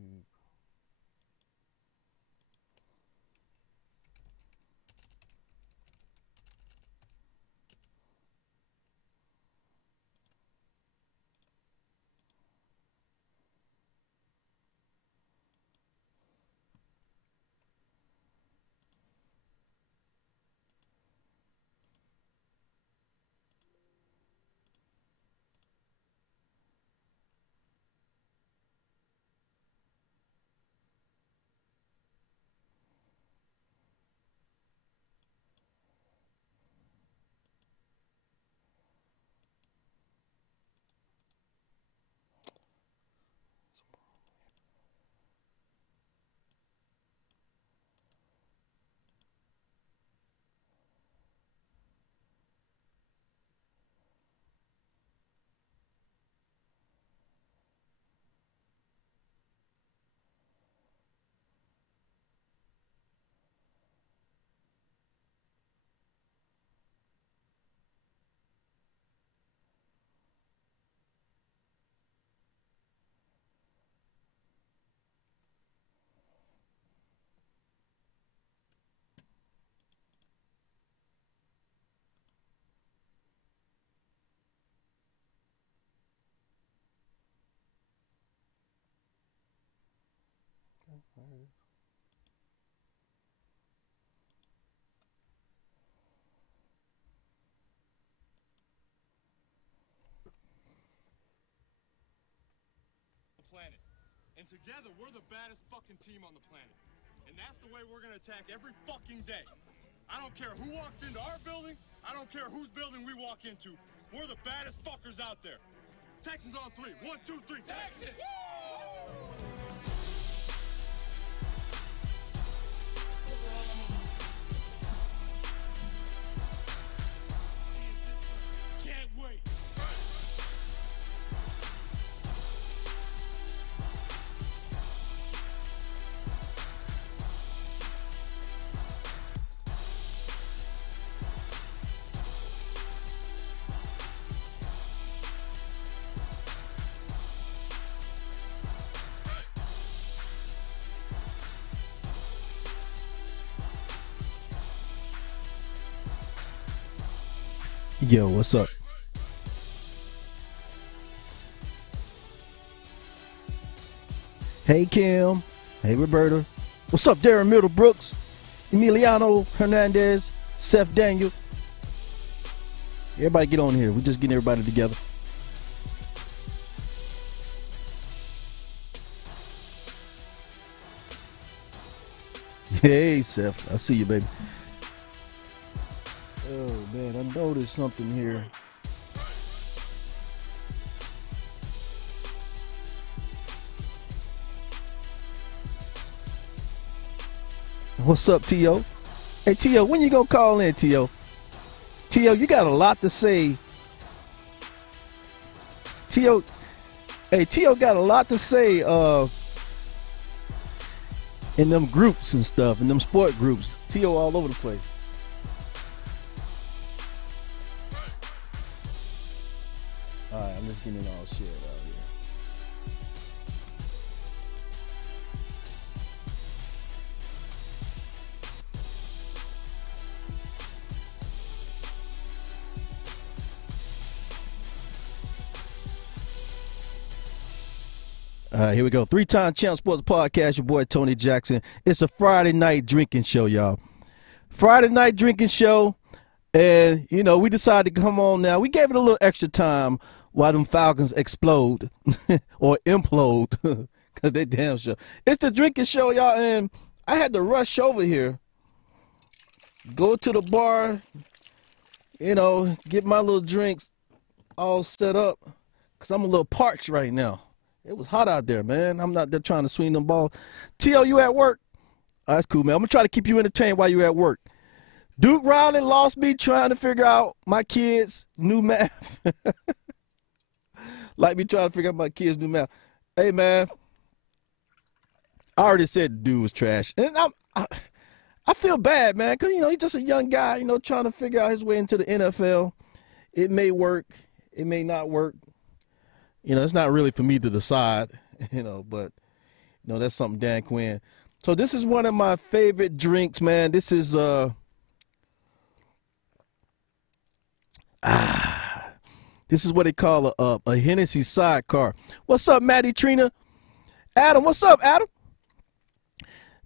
Planet. And together, we're the baddest fucking team on the planet. And that's the way we're gonna attack every fucking day. I don't care who walks into our building. I don't care whose building we walk into. We're the baddest fuckers out there. Texans on 3. 1, 2, 3. Texans! Can't wait. Yo, what's up? Hey, Kim. Hey, Roberta. What's up, Darren Middlebrooks, Emiliano Hernandez, Seth Daniel? Everybody get on here. We're just getting everybody together. Hey, Seth. I see you, baby. Oh, man, I noticed something here. What's up, T.O.? Hey, T.O., when you gonna call in, T.O.? T.O., you got a lot to say. T.O., hey, T.O. got a lot to say in them groups and stuff, in them sport groups. T.O. all over the place. All right, I'm just getting it all shared out here. All right, here we go. Three-time Champ Sports Podcast, your boy Tony Jackson. It's a Friday night drinking show, y'all. Friday night drinking show, and, you know, we decided to come on now. We gave it a little extra time while them Falcons explode or implode, because they damn sure. It's the drinking show, y'all, and I had to rush over here, go to the bar, you know, get my little drinks all set up, because I'm a little parched right now. It was hot out there, man. I'm not there trying to swing them balls. T.O., you at work? Oh, that's cool, man. I'm going to try to keep you entertained while you're at work. Duke Riley lost me trying to figure out my kids' new math. Like me trying to figure out my kids' new math. Hey, man, I already said the dude was trash. And I feel bad, man, because, you know, he's just a young guy, you know, trying to figure out his way into the NFL. It may work. It may not work. You know, it's not really for me to decide, you know, but No, that's something Dan Quinn. So this is one of my favorite drinks, man. This is this is what they call a Hennessy sidecar. What's up, Maddie Trina? Adam, what's up, Adam?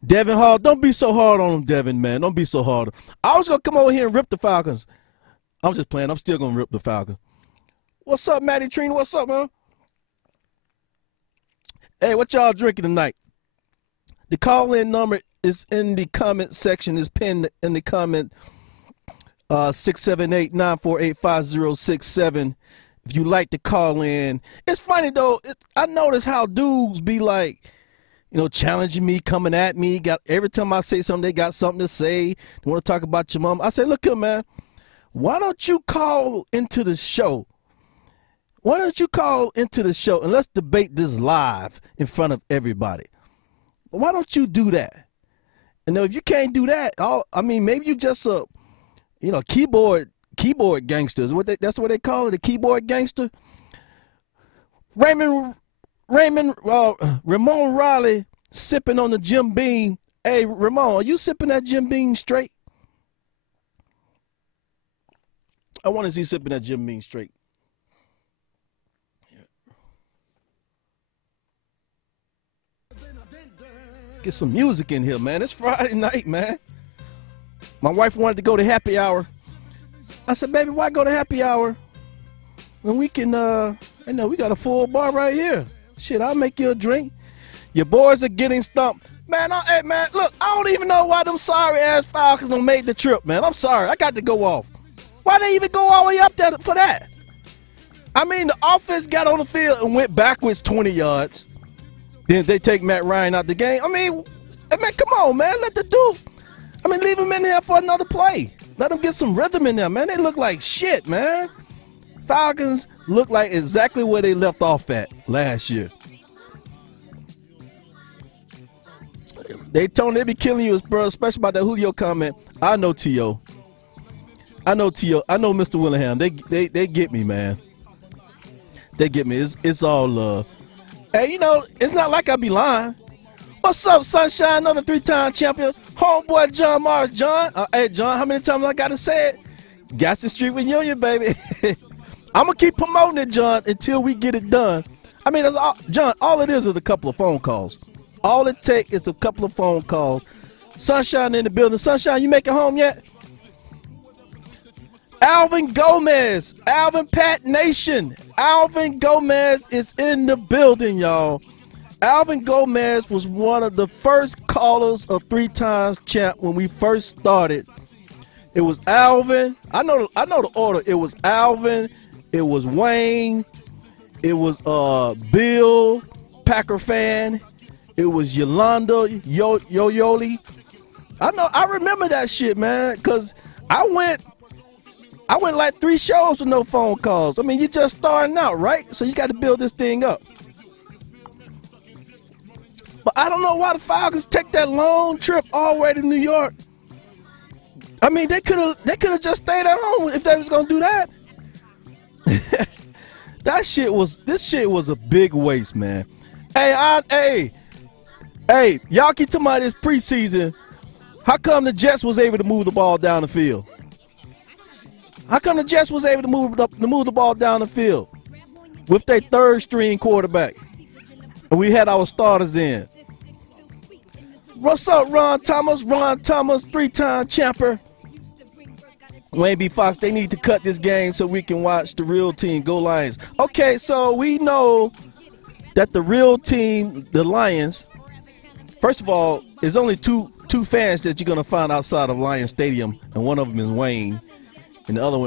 Devin Hall, don't be so hard on him, Devin, man. Don't be so hard. I was gonna come over here and rip the Falcons. I'm just playing. I'm still gonna rip the Falcons. What's up, Maddie Trina? What's up, man? Hey, what y'all drinking tonight? The call-in number is in the comment section. Is pinned in the comment. 678-948-5067. If you like to call in. It's funny though. I notice how dudes be like, you know, challenging me, coming at me. Every time I say something, they got something to say. They want to talk about your mom. I say, look here, man. Why don't you call into the show? Why don't you call into the show and let's debate this live in front of everybody? Why don't you do that? And if you can't do that, I mean, maybe you just a, you know, keyboard gangsters. That's what they call it, a keyboard gangster. Ramon Riley sipping on the Jim Beam. Hey, Ramon, are you sipping that Jim Beam straight? I want to see sipping that Jim Beam straight. Get some music in here, man. It's Friday night, man. My wife wanted to go to happy hour. I said, baby, why go to happy hour when we can, I know we got a full bar right here. Shit, I'll make you a drink. Your boys are getting stumped. Man, hey, man, look, I don't even know why them sorry-ass Falcons done made the trip, man. I'm sorry. I got to go off. Why they even go all the way up there for that? I mean, the offense got on the field and went backwards 20 yards. Then they take Matt Ryan out the game. I mean, come on, man. Let the dude. I mean, leave him in there for another play. Let them get some rhythm in there, man. They look like shit, man. Falcons look like exactly where they left off at last year. They be killing you, bro, especially about that Julio comment. I know T.O. I know Mr. Willingham. They get me, man. They get me. It's all love. Hey, you know, it's not like I be lying. What's up, Sunshine? Another 3-time champion. Homeboy John Morris. John, hey, John, how many times I got to say it? Got the street reunion, baby. I'm going to keep promoting it, John, until we get it done. I mean, John, all it is a couple of phone calls. All it takes is a couple of phone calls. Sunshine in the building. Sunshine, you make it home yet? Alvin Gomez, Alvin Pat Nation. Alvin Gomez is in the building, y'all. Alvin Gomez was one of the first callers of 3 times champ when we first started. It was Alvin. I know the order. It was Alvin. It was Wayne. It was Bill, Packer fan. It was Yolanda Yoli. I remember that shit, man, because I went like 3 shows with no phone calls. I mean, you just starting out, right? So you got to build this thing up. But I don't know why the Falcons take that long trip all the way to New York. I mean, they could have just stayed at home if they was gonna do that. This shit was a big waste, man. Hey, y'all keep talking about this preseason. How come the Jets was able to move the ball down the field? How come the Jets was able to move the ball down the field with their 3rd string quarterback? And we had our starters in. What's up, Ron Thomas? Ron Thomas, 3-time champer. Wayne B. Fox, they need to cut this game so we can watch the real team. Go Lions. Okay, so we know that the real team, the Lions, first of all, there's only two fans that you're going to find outside of Lions Stadium, and one of them is Wayne. And the other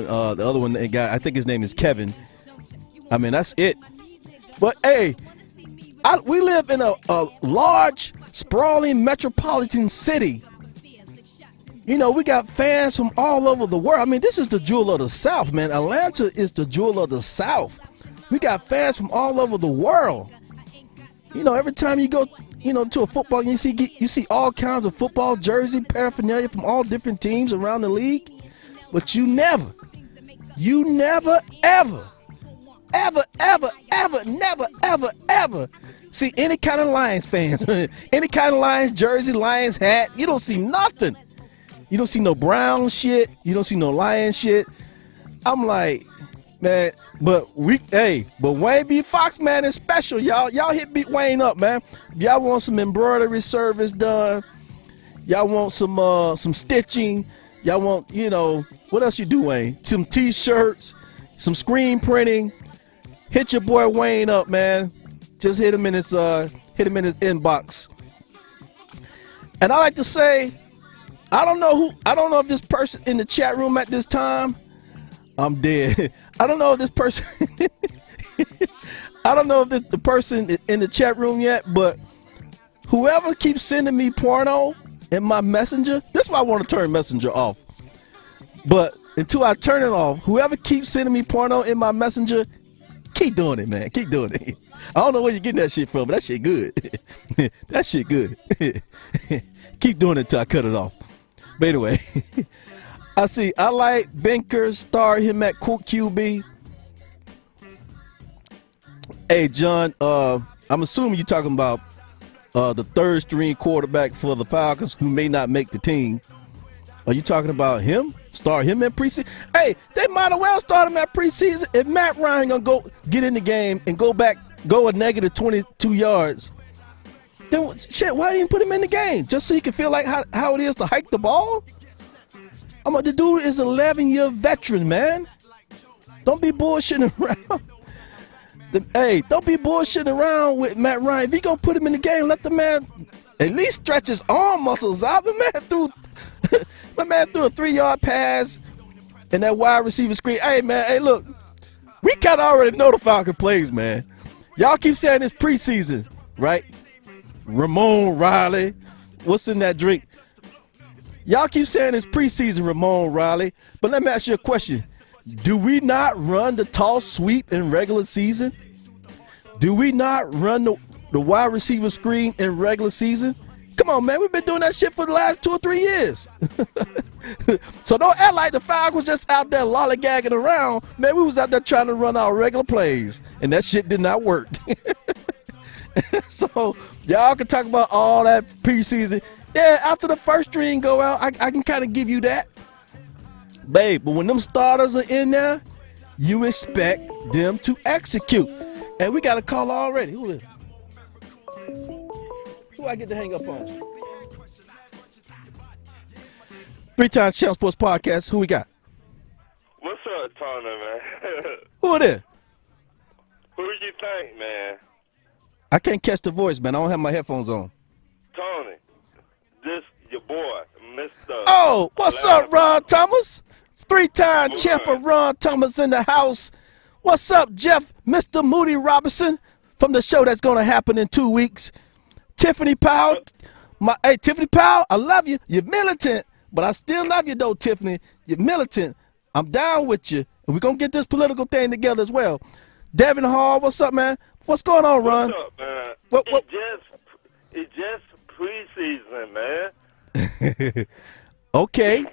one, guy, I think his name is Kevin. I mean, that's it. But, hey, we live in a large, sprawling metropolitan city. You know, we got fans from all over the world. I mean, this is the jewel of the South, man. Atlanta is the jewel of the South. We got fans from all over the world. You know, every time you go, you know, to a football, you see all kinds of football jersey paraphernalia from all different teams around the league. But you never, ever see any kind of Lions fans, any kind of Lions jersey, Lions hat. You don't see nothing. You don't see no Brown shit. You don't see no Lion shit. I'm like, man, but Wayne B. Fox, man, is special, y'all. Y'all hit beat Wayne up, man. Y'all want some embroidery service done. Y'all want some stitching. Y'all want, you know, what else you do, Wayne? Some T-shirts, some screen printing. Hit your boy Wayne up, man. Just hit him in his inbox. And I like to say, I don't know if this person in the chat room at this time, I'm dead. I don't know if this person I don't know if the person in the chat room yet, but whoever keeps sending me porno in my messenger, this is why I want to turn messenger off. But until I turn it off, whoever keeps sending me porno in my messenger, keep doing it, man. Keep doing it. I don't know where you're getting that shit from, but that shit good. That shit good. Keep doing it until I cut it off. But anyway, I like Benker, start him at QB. Hey, John, I'm assuming you're talking about the third string quarterback for the Falcons who may not make the team. Are you talking about him? Start him in preseason? Hey, they might as well start him at preseason. If Matt Ryan gonna go get in the game and go a negative 22 yards, then shit, why didn't you put him in the game? Just so you can feel like how it is to hike the ball? The dude is an 11-year veteran, man. Don't be bullshitting around. Hey, don't be bullshitting around with Matt Ryan. If you gonna put him in the game, let the man at least stretch his arm muscles out. My man threw a 3-yard pass and that wide receiver screen. Hey, man, hey, look, we kind of already know the Falcon plays, man. Y'all keep saying it's preseason, right? Ramon Riley, what's in that drink? Y'all keep saying it's preseason, Ramon Riley, but let me ask you a question. Do we not run the toss sweep in regular season? Do we not run the wide receiver screen in regular season? Come on, man. We've been doing that shit for the last 2 or 3 years. So don't act like the Falcons just out there lollygagging around. Man, we was out there trying to run our regular plays, and that shit did not work. So y'all can talk about all that preseason. Yeah, after the first string go out, I can kind of give you that. Babe, but when them starters are in there, you expect them to execute. And we got a call already. Who is it? Who I get to hang up on? 3-time Champ Sports Podcast. Who we got? What's up, Tony, man? Who it is? Who do you think, man? I can't catch the voice, man. I don't have my headphones on. Tony, this your boy, Mr. Oh, what's up, Ron Thomas? 3-time champ of Ron Thomas in the house. What's up, Jeff, Mr. Moody Robinson, from the show that's going to happen in 2 weeks. Tiffany Powell. Hey, Tiffany Powell, I love you. You're militant, but I still love you, though, Tiffany. You're militant. I'm down with you. And we're going to get this political thing together as well. Devin Hall, what's up, man? What's going on, Ron? What's up, man? What? It's just preseason, man. Okay.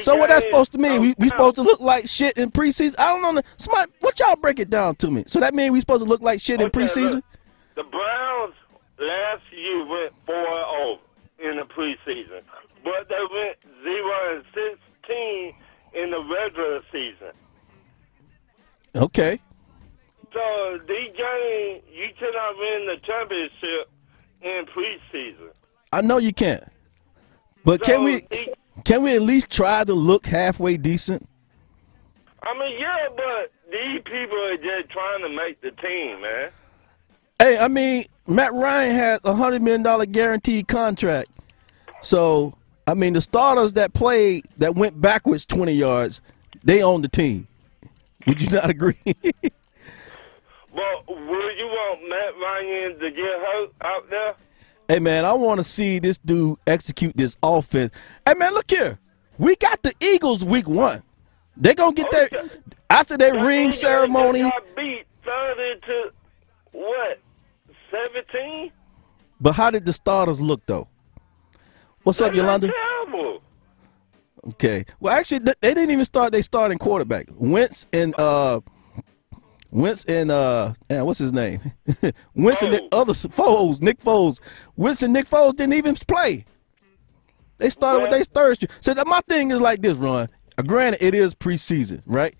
So what that's supposed to mean? We supposed to look like shit in preseason? I don't know. What y'all break it down to me? So that means we supposed to look like shit in preseason? Look, the Browns last year went 4-0 in the preseason, but they went 0-16 in the regular season. Okay. So these games, you cannot win the championship in preseason. I know you can't. But So can we at least try to look halfway decent? I mean, yeah, but these people are just trying to make the team, man. Hey, I mean, Matt Ryan has a $100 million guaranteed contract. So, I mean, the starters that played that went backwards 20 yards, they own the team. Would you not agree? But would you want Matt Ryan to get hurt out there? Hey, man, I want to see this dude execute this offense. Hey, man, look here. We got the Eagles week 1. They're going to get their – after their ring ceremony. They got beat 30 to, what, 17? But how did the starters look, though? What's up, Yolanda? Terrible. Okay. Well, actually, they didn't even start their starting quarterback. Wentz and Wentz and what's his name? Wentz and the other Foles, Nick Foles. Wentz and Nick Foles didn't even play. They started with their third string. So my thing is like this, Ron. Granted, it is preseason, right?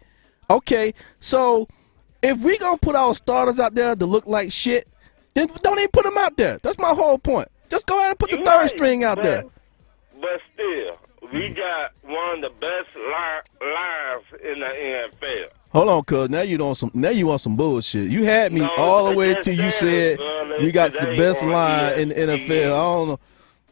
Okay, so if we gonna put our starters out there to look like shit, then don't even put them out there. That's my whole point. Just go ahead and put the third string out there. But still, we got one of the best lines in the NFL. Hold on, cuz now you want some bullshit. You had me all the way till you said we got the best line in the NFL.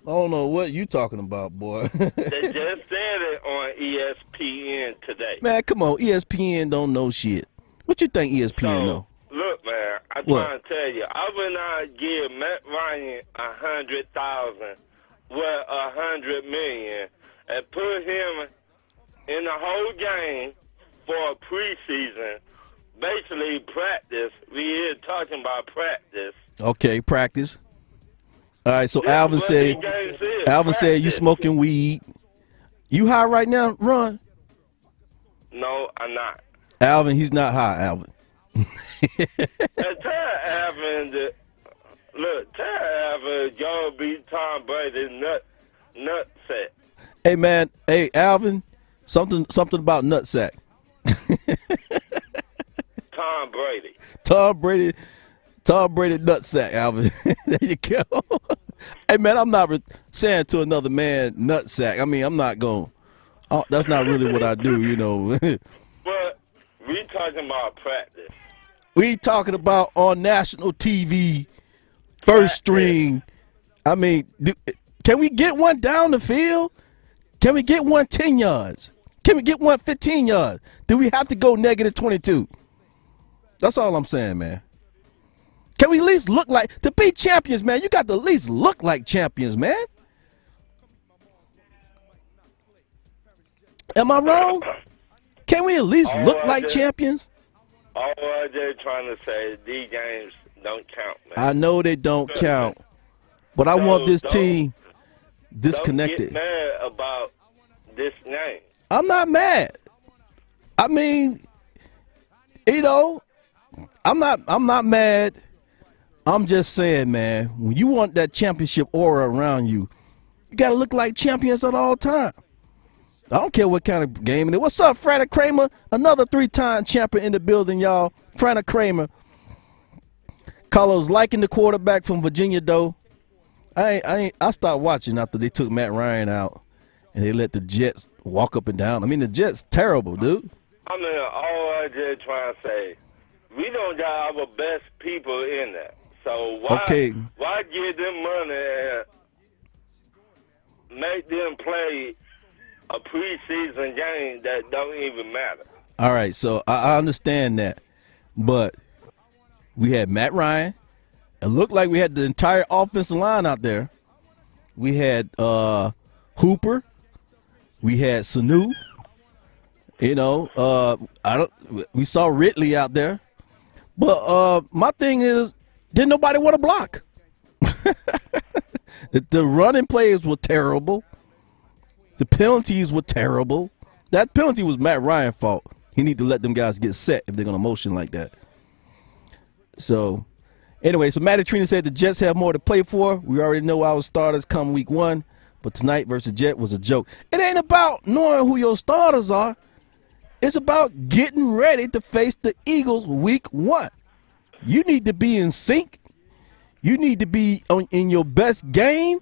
I don't know what you talking about, boy. They just said it on ESPN today. Man, come on, ESPN don't know shit. What you think ESPN know? Look, man, I'm trying to tell you, I would not give Matt Ryan $100,000, well, $100 million, and put him in the whole game for a preseason, basically practice. We here talking about practice. Okay, practice. All right, so Alvin said you smoking weed. You high right now, Ron? No, I'm not. Alvin, he's not high, Alvin. Tell Alvin y'all beat Tom Brady nut set. Hey man, hey Alvin, something about nutsack. Tom Brady nutsack, Alvin. There you go. Hey man, I'm not saying to another man nutsack. I mean, I'm not going. That's not really what I do, you know. But we talking about practice. We talking about on national TV, first string. I mean, can we get one down the field? Can we get one 10 yards? Can we get one 15 yards? Do we have to go negative 22? That's all I'm saying, man. Can we at least look like, to be champions, man, you got to at least look like champions, man. Am I wrong? Can we at least look like champions? All I just trying to say is these games don't count, man. I know they don't count, but I want this team disconnected. Don't get mad about this game. I'm not mad. I mean, you know, I'm not mad. I'm just saying, man, when you want that championship aura around you, you got to look like champions at all time. I don't care what kind of game it is. What's up, Franny Kramer? Another 3-time champion in the building, y'all. Franny Kramer. Carlos liking the quarterback from Virginia, though. I stopped watching after they took Matt Ryan out and they let the Jets walk up and down. I mean, the Jets terrible, dude. I mean, all I just trying to say, we don't got our best people in there. So why give them money and make them play a preseason game that don't even matter? All right, so I understand that. But we had Matt Ryan. It looked like we had the entire offensive line out there. We had Hooper. We had Sanu. You know, we saw Ridley out there. But my thing is, didn't nobody want to block. The running plays were terrible. The penalties were terrible. That penalty was Matt Ryan's fault. He need to let them guys get set if they're going to motion like that. So, anyway, so Matty Trina said the Jets have more to play for. We already know our starters come week 1, but tonight versus Jet was a joke. It ain't about knowing who your starters are. It's about getting ready to face the Eagles week 1. You need to be in sync. You need to be in your best game.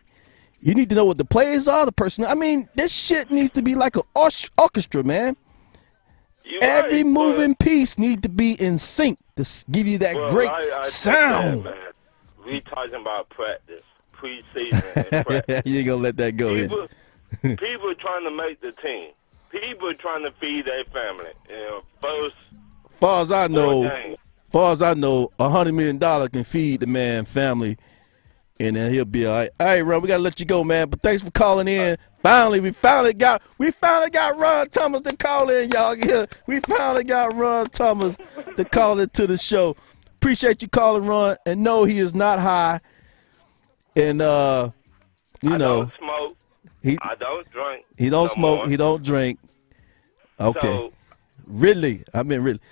You need to know what the plays are, the person. I mean, this shit needs to be like an orchestra, man. Every moving piece needs to be in sync to give you that great sound. That, we talking about practice, preseason and practice. You ain't going to let that go. People trying to make the team. People trying to feed their family. You know, far as I know, $100 million can feed the man family, and then he'll be all right. All right, Ron, we gotta let you go, man. But thanks for calling in. We finally got Ron Thomas to call in, y'all. Yeah, we finally got Ron Thomas to call into the show. Appreciate you calling, Ron, and no, he is not high. And I don't smoke. I don't drink. He don't smoke. He don't drink. Okay. So, Ridley. I mean Ridley.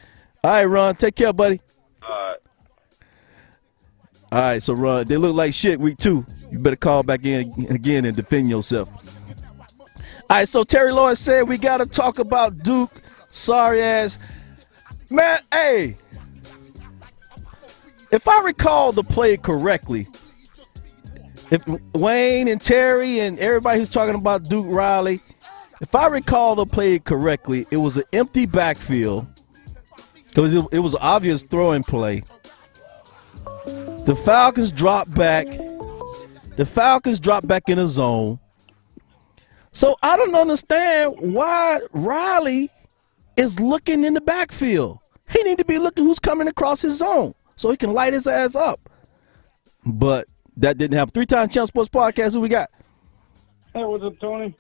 All right, Ron. Take care, buddy. Uh, All right, so Ron, they look like shit week 2. You better call back in again and defend yourself. All right, so Terry Lloyd said we got to talk about Duke. Sorry ass. Man, hey. If I recall the play correctly, if Wayne and Terry and everybody who's talking about Duke Riley, if I recall the play correctly, it was an empty backfield because it was an obvious throwing play. The Falcons dropped back. The Falcons dropped back in the zone. So I don't understand why Riley is looking in the backfield. He need to be looking who's coming across his zone so he can light his ass up. But that didn't happen. 3-time Champ Sports Podcast, who we got? Hey, what's up, Tony?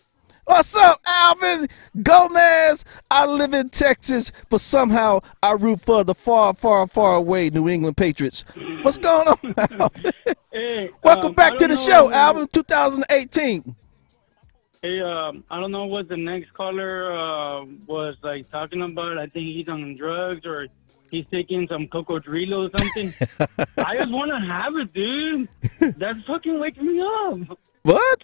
What's up, Alvin Gomez? I live in Texas, but somehow I root for the far, far, far away New England Patriots. What's going on, Alvin? Hey, Welcome back to the show, Alvin, 2018. Hey, I don't know what the next caller was like talking about. I think he's on drugs or he's taking some cocodrilo or something. I just want to have it, dude. That's fucking waking me up. What?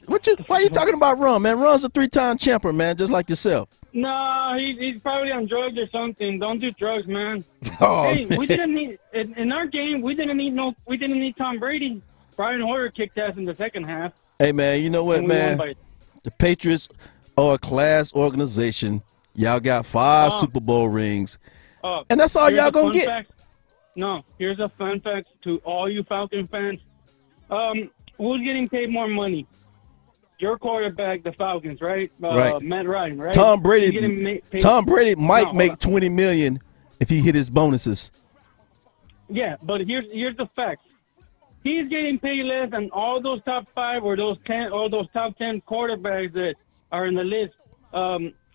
Why are you talking about Ron, man? Ron's a 3-time champer, man, just like yourself. No, he's probably on drugs or something. Don't do drugs, man. Oh, Hey, man. we didn't need in our game. We didn't need Tom Brady. Brian Hoyer kicked ass in the second half. Hey, man, you know what, and we won man? by The Patriots are a class organization. Y'all got 5 Super Bowl rings, and that's all here's y'all a gonna fun get. fact. No, here's a fun fact to all you Falcon fans. Who's getting paid more money? Your quarterback, the Falcons, right? Right. Matt Ryan, right? Tom He's Brady. getting paid. Tom Brady might No, make hold on. $20 million if he hit his bonuses. Yeah, but here's the fact. He's getting paid less than all those top 5 or those 10 or those top 10 quarterbacks that are in the list.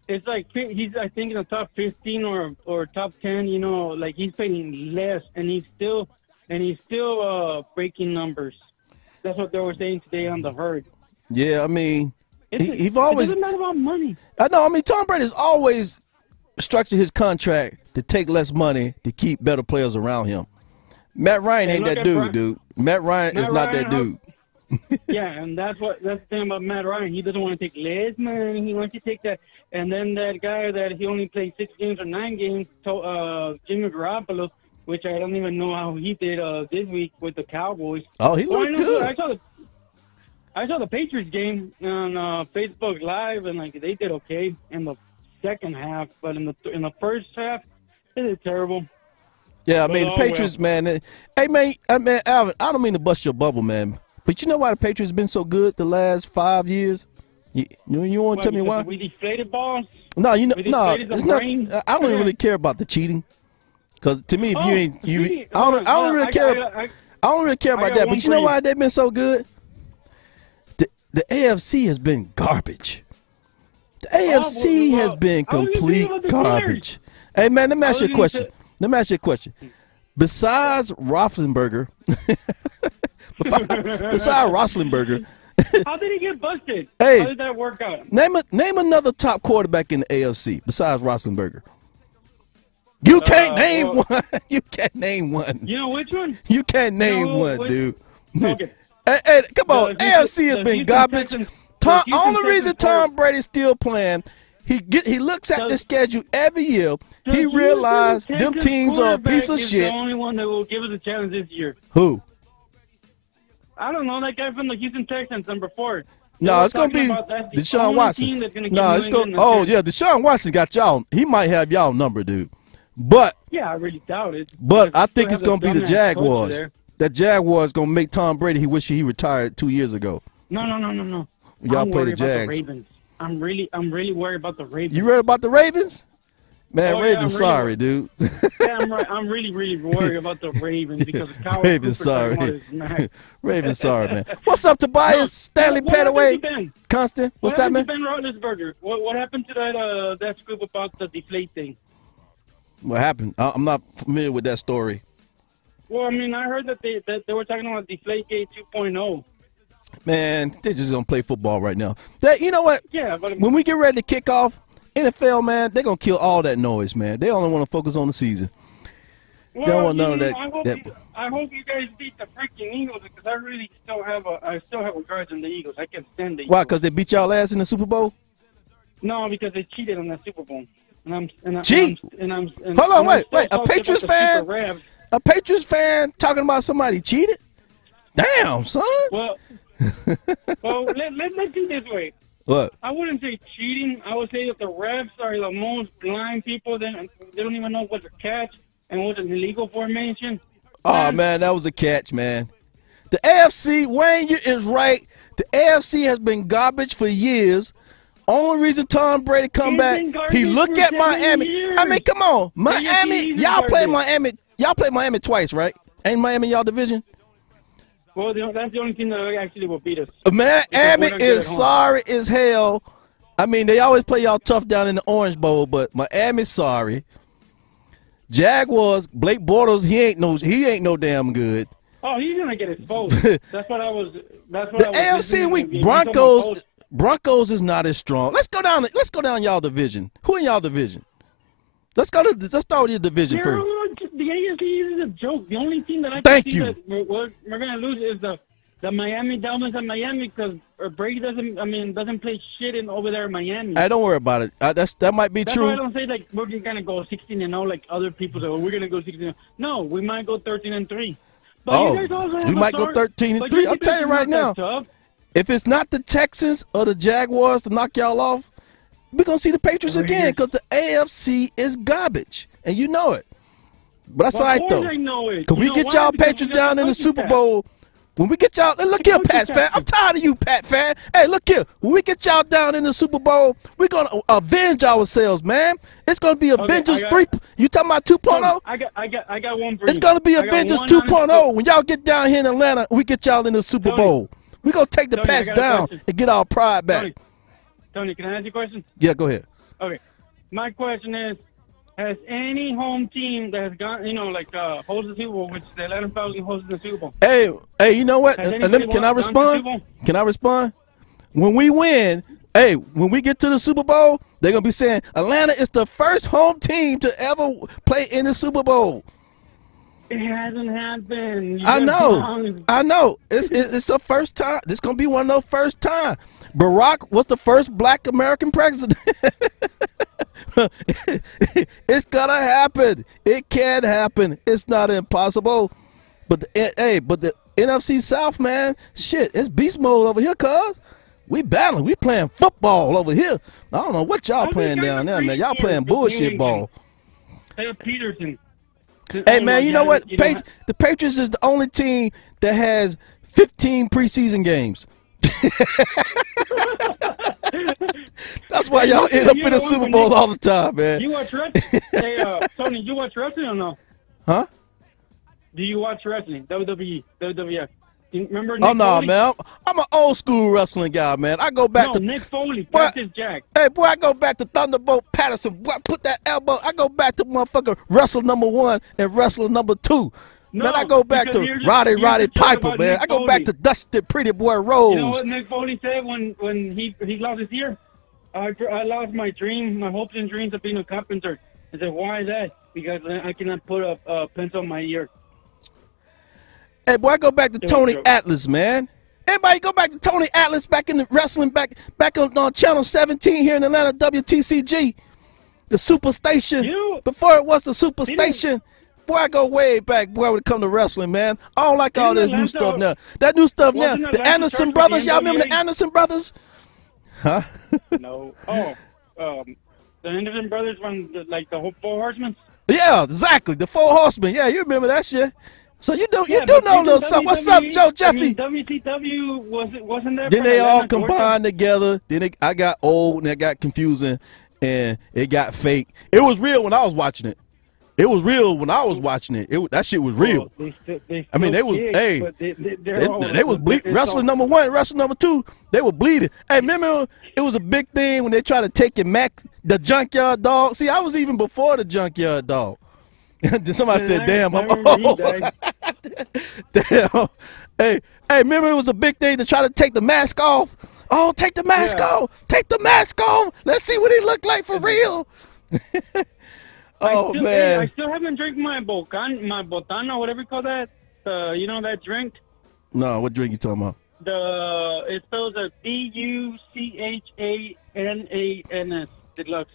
It's like he's I think in the top 15 or top 10. You know, like he's paying less, and he's still breaking numbers. That's what they were saying today on the Herd. Yeah, I mean, It he's always. doesn't matter about money. I know. I mean, Tom Brady's always structured his contract to take less money to keep better players around him. Matt Ryan Hey, ain't look that at dude, Brian- dude. Matt Ryan is Matt not Ryan, that dude. Yeah, and that's the thing about Matt Ryan. He doesn't want to take less money. He wants to take that. And then that guy that he only played 6 games or 9 games, Jimmy Garoppolo, which I don't even know how he did this week with the Cowboys. Oh, he Well, looked good. I saw the Patriots game on Facebook Live, and like they did okay in the second half, but in the first half, they did terrible. Yeah, I mean, the Oh, Patriots, man. Hey, man, Alvin, I don't mean to bust your bubble, man. But you know why the Patriots been so good the last 5 years? You want to tell me why? We deflated balls. No, we no, deflated the it's not. brain. I don't even really care about the cheating. Because to me, if you ain't, cheating. I don't really care. I don't really care about got that. one But you know for you. why they've been so good? The AFC has been garbage. The AFC well, has been I was gonna complete say about the garbage. Hey, man, let me ask you a was gonna question. Besides Roethlisberger, besides Roethlisberger, How did he get busted? Hey. How did that work out? name another top quarterback in the AFC besides Roethlisberger. You can't name well- one. You can't name one. You know which one? You can't name No, one, wait. dude. Okay. Hey, come on. The AFC has the been Houston garbage. Texans- Tom, the Houston only reason Texans Tom were- Brady's still playing, he looks at the The- schedule every year. the He Houston realized them Texans teams are a piece quarterback of is shit. The only one that will give us a challenge this year. Who? I don't know, that guy from the Houston Texans, number 4. They No, were it's gonna talking be about that's the Deshaun only Watson. team that's gonna give No, New it's going. England a Oh chance. yeah, Deshaun Watson got y'all. He might have y'all number, dude. But Yeah, I really doubt it. But I Because think we it's still gonna be have the a dumbass coach Jaguars. there. That Jaguars gonna make Tom Brady. He wish he retired 2 years ago. No. Y'all I'm play the worried about Jags. Ravens. I'm really worried about the Ravens. You read about the Ravens? Man, Oh, yeah, Ravens, I'm really- sorry, dude. Yeah, I'm really worried about the Ravens because Kyle Ravens, Cooper talking sorry. about his neck. Ravens, sorry, man. What's up, Tobias? Stanley What happened Petaway? to Ben? Constant? What's What that, man? happened to Ben Roethlisberger? What happened to that scoop about the deflate thing? What happened? I'm not familiar with that story. Well, I mean, I heard that they were talking about Deflategate 2.0. Man, they're just gonna play football right now. You know what? Yeah, but When we get ready to kick off, NFL, man, they're gonna kill all that noise, man. They only want to focus on the season. They don't want none of that. I hope you guys beat the freaking Eagles because I really still have a grudge on the Eagles. I can't stand the Eagles. Why? Because they beat y'all ass in the Super Bowl? No, because they cheated on the Super Bowl. Cheat? Hold on, wait. A Patriots fan? A Patriots fan talking about somebody cheated? Damn, son. Well, let's do this way. What? I wouldn't say cheating. I would say that the refs are the most blind people. They don't even know what's a catch and what's an illegal formation. Oh, man, that was a catch, man. The AFC, Wayne is right. The AFC has been garbage for years. Only reason Tom Brady come back, he look at Miami. Years. I mean, come on. Miami, y'all play Miami. Y'all play Miami twice, right? Ain't Miami y'all division? Well, that's the only team that actually will beat us. Miami is sorry as hell. I mean, they always play y'all tough down in the Orange Bowl, but Miami's sorry. Jaguars, Blake Bortles, he ain't no damn good. Oh, he's gonna get exposed. That's what I was. The AFC week Broncos is not as strong. Let's go down y'all division. Who in y'all division? Let's start with your division first. The AFC is a joke. The only team that I Thank can you. see that we're gonna lose is the Miami Dolphins and Miami because Brady doesn't play shit over there in Miami. Hey, don't worry about it. That might be true. That's why I don't say like we're gonna go 16-0 like other people say. We're gonna go 16-0. No, we might go 13-3. But you guys also have we might go 13-3. I'm telling you right now. If it's not the Texans or the Jaguars to knock y'all off, we're going to see the Patriots again because the AFC is garbage, and you know it. But that's all right, though. Because we get y'all Patriots down in the Super Bowl. When we get y'all, look here, Pats fan. I'm tired of you, Pat fan. Hey, look here. When we get y'all down in the Super Bowl, we're going to avenge ourselves, man. It's going to be Avengers 3. You talking about 2.0? I got one for you. It's going to be Avengers 2.0. When y'all get down here in Atlanta, we get y'all in the Super Bowl. We're going to take the Pats down and get our pride back. Tony, can I ask you a question? Yeah, go ahead. Okay. My question is, has any home team that has gone, hosts the Super Bowl, which the Atlanta Falcons hosts the Super Bowl? Hey, you know what? Can I respond? Can I respond? When we win, when we get to the Super Bowl, they're going to be saying, Atlanta is the first home team to ever play in the Super Bowl. It hasn't happened. I know. It's the first time. This gonna be one of those first time. Barack was the first Black American president. It's gonna happen. It can happen. It's not impossible. But the NFC South, man, shit, it's beast mode over here, cuz. We battling. We playing football over here. I don't know what y'all playing down there, man. Y'all playing bullshit ball. Peterson. Hey, man, you know what? The Patriots is the only team that has 15 preseason games. That's why y'all end up in the Super Bowl all the time, man. You watch wrestling? Hey, Tony, you watch wrestling or no? Huh? Do you watch wrestling? WWE, WWF? Remember Nick Foley? No, man. I'm an old school wrestling guy, man. I go back to Nick Foley, Cactus Jack. Hey, boy, I go back to Thunderbolt Patterson. Boy, put that elbow. I go back to motherfucker Wrestle #1 and Wrestle #2. Man, I go back to Roddy Piper, man. I go back to Dusty Pretty Boy Rose. You know what Nick Foley said when he lost his ear? I lost my dream, my hopes and dreams of being a carpenter. I said, why is that? Because I cannot put a pencil on my ear. Hey, boy, I go back to Tony Atlas, man. Everybody go back to Tony Atlas back in the wrestling, back on Channel 17 here in Atlanta, WTCG. The Superstation. Before it was the Superstation. Boy, I go way back, boy, when it come to wrestling, man. I don't like all this new stuff now. That new stuff now. The Anderson Brothers, y'all remember the Anderson Brothers? Huh? No. The Anderson Brothers from the Four Horsemen? Yeah, exactly. The Four Horsemen. Yeah, you remember that shit. So you do know a little something. What's up, Joe Jeffy? WCW wasn't there. Then they all combined together. Then I got old and it got confusing and it got fake. It was real when I was watching it. It was real when I was watching it. That shit was real. I mean, they was bleeding. Wrestling #1, wrestling #2, they were bleeding. Hey, remember it was a big thing when they tried to take the Junkyard Dog. See, I was even before the Junkyard Dog. Then somebody said, "Damn, I'm old." Damn. Hey, remember it was a big thing to try to take the mask off. Oh, take the mask off. Take the mask off. Let's see what he looked like for real. Oh, man. I still haven't drank my botana, whatever you call that. You know that drink? No, what drink you talking about? It spells Buchanan deluxe.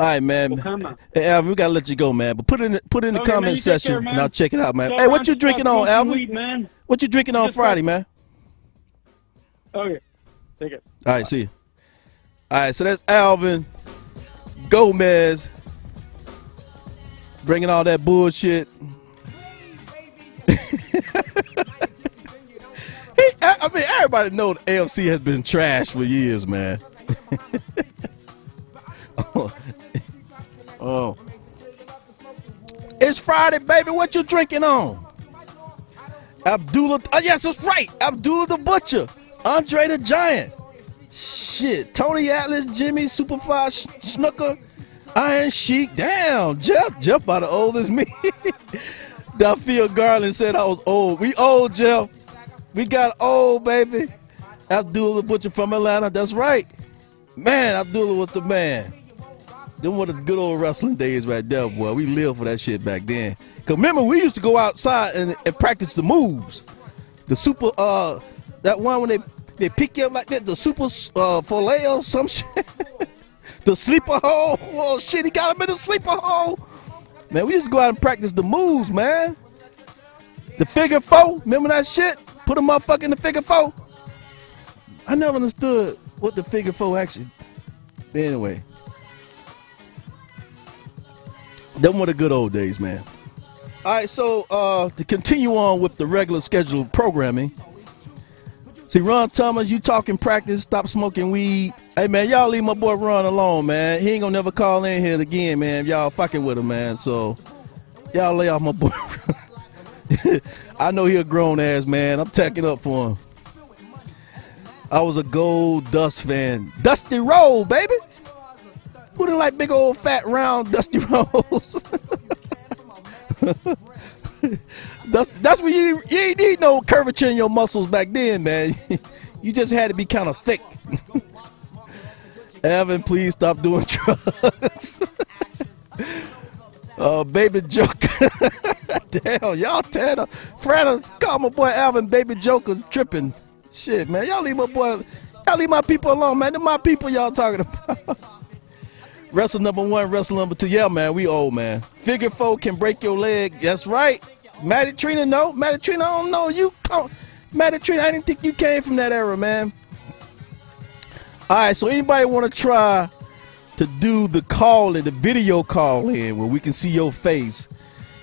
All right, man. Bocama. Hey, Alvin, we gotta let you go, man. But put in the Okay, comment man, you take section, care, man. and I'll check it out, man. So Hey, what much you drinking about on, smoking Alvin? weed, man. What you drinking on Just Friday, like- man? Okay, take it. All right, see you. All right, so that's Alvin Gomez bringing all that bullshit. I mean, everybody know the AFC has been trash for years, man. Oh. It's Friday, baby. What you drinking on? Abdullah. Oh, yes, that's right. Abdullah the Butcher. Andre the Giant. Shit. Tony Atlas, Jimmy, Superfly, Snooker, Iron Sheik. Damn, Jeff. Jeff about as old as me. Duffield Garland said I was old. We old, Jeff. We got old, baby. Abdullah the Butcher from Atlanta. That's right. Man, Abdullah was the man. Them were the good old wrestling days right there, boy. We lived for that shit back then. Cause remember, we used to go outside and practice the moves. The super, that one when they pick you up like that, the super fillet or some shit. The sleeper hole. Oh shit, he got him in the sleeper hole. Man, we used to go out and practice the moves, man. The figure four, remember that shit? Put a motherfucker in the figure four. I never understood what the figure four actually. Anyway. Them were the good old days, man. All right, so to continue on with the regular scheduled programming. See, Ron Thomas, you talking practice, stop smoking weed. Hey, man, y'all leave my boy Ron alone, man. He ain't gonna never call in here again, man. Y'all fucking with him, man. So y'all lay off my boy. I know he a grown-ass man. I'm tacking up for him. I was a Gold Dust fan. Dusty Roll, baby. Who didn't like big old fat round Dusty Rolls? That's when you ain't need no curvature in your muscles back then, man. You just had to be kind of thick. Evan, please stop doing drugs. Baby Joker. Damn, y'all tear up. Fred, call my boy Alvin Baby Joker tripping. Shit, man. Y'all leave my people alone, man. They're my people y'all talking about. Wrestle number one, wrestle number two. Yeah, man, we old, man. Figure four can break your leg. That's right. Matty Trina, no. Matty Trina, I don't know. Matty Trina, I didn't think you came from that era, man. All right, so anybody want to try to do the call-in, the video call-in, where we can see your face,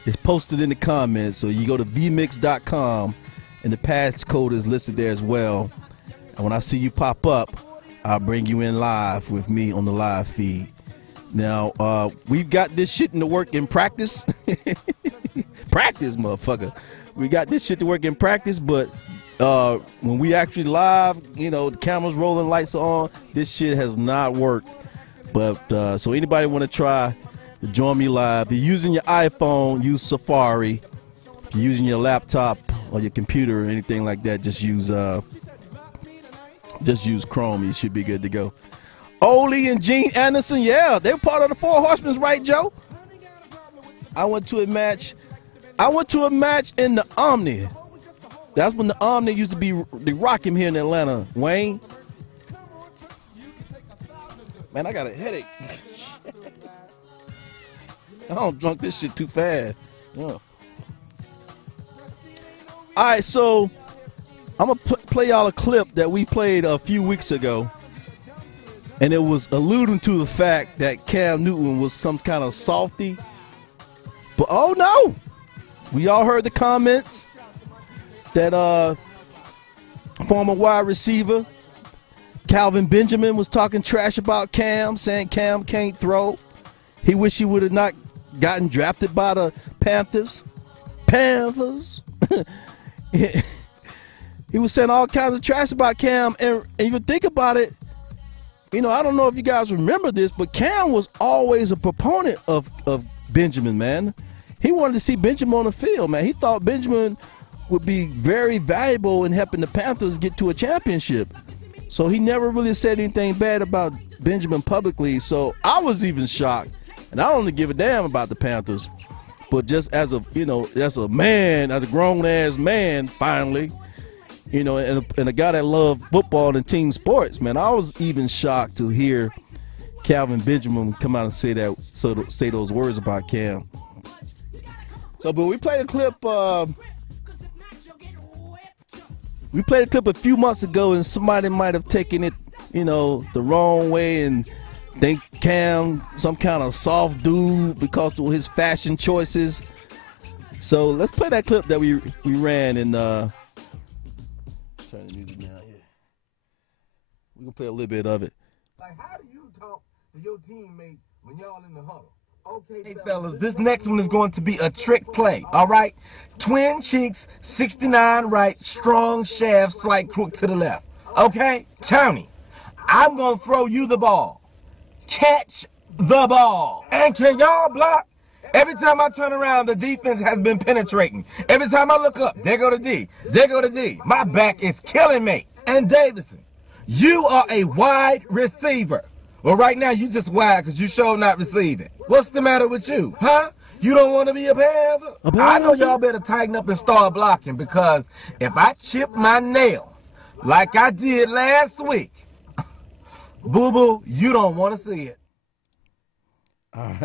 it's posted in the comments. So you go to vmix.com, and the passcode is listed there as well. And when I see you pop up, I'll bring you in live with me on the live feed. Now, we've got this shit in the work in practice. Practice, motherfucker. We got this shit to work in practice, but when we actually live, you know, the cameras rolling, lights are on, this shit has not worked. But so anybody want to try to join me live, if you're using your iPhone, use Safari. If you're using your laptop or your computer or anything like that, just use Chrome. You should be good to go. Ole and Gene Anderson, yeah, they're part of the Four Horsemen, right, Joe? I went to a match in the Omni. That's when the Omni used to be the Rock him here in Atlanta. Wayne. Man, I got a headache. I don't drunk this shit too fast. Yeah. All right, so I'm going to play y'all a clip that we played a few weeks ago. And it was alluding to the fact that Cam Newton was some kind of softy. But oh no, we all heard the comments that former wide receiver Calvin Benjamin was talking trash about Cam, saying Cam can't throw. He wish he would have not gotten drafted by the Panthers. He was saying all kinds of trash about Cam, and if you think about it, you know, I don't know if you guys remember this, but Cam was always a proponent of Benjamin, man. He wanted to see Benjamin on the field, man. He thought Benjamin would be very valuable in helping the Panthers get to a championship. So he never really said anything bad about Benjamin publicly. So I was even shocked And I don't really give a damn about the Panthers. But just as a, as a man, as a grown-ass man, finally, and a guy that loved football and team sports, man, I was even shocked to hear Calvin Benjamin come out and say those words about Cam. So, but we played a clip. We played a clip a few months ago, and somebody might have taken it, the wrong way and think Cam some kind of soft dude because of his fashion choices. So let's play that clip that we ran and turn the music down here. We can play a little bit of it. Like, how do you talk to your teammates when y'all in the huddle? Okay, hey fellas, this next one is going to be a trick play, all right? Twin cheeks, 69 right, strong shaft, slight crook to the left. Okay? Tony, I'm going to throw you the ball. Catch the ball. And can y'all block? Every time I turn around, the defense has been penetrating. Every time I look up, there go the D. There go the D. My back is killing me. And Davidson, you are a wide receiver. Well, right now, you just wide because you sure not receiving. What's the matter with you, huh? You don't want to be a panther? I know y'all better tighten up and start blocking, because if I chip my nail like I did last week, boo-boo, you don't want to see it. All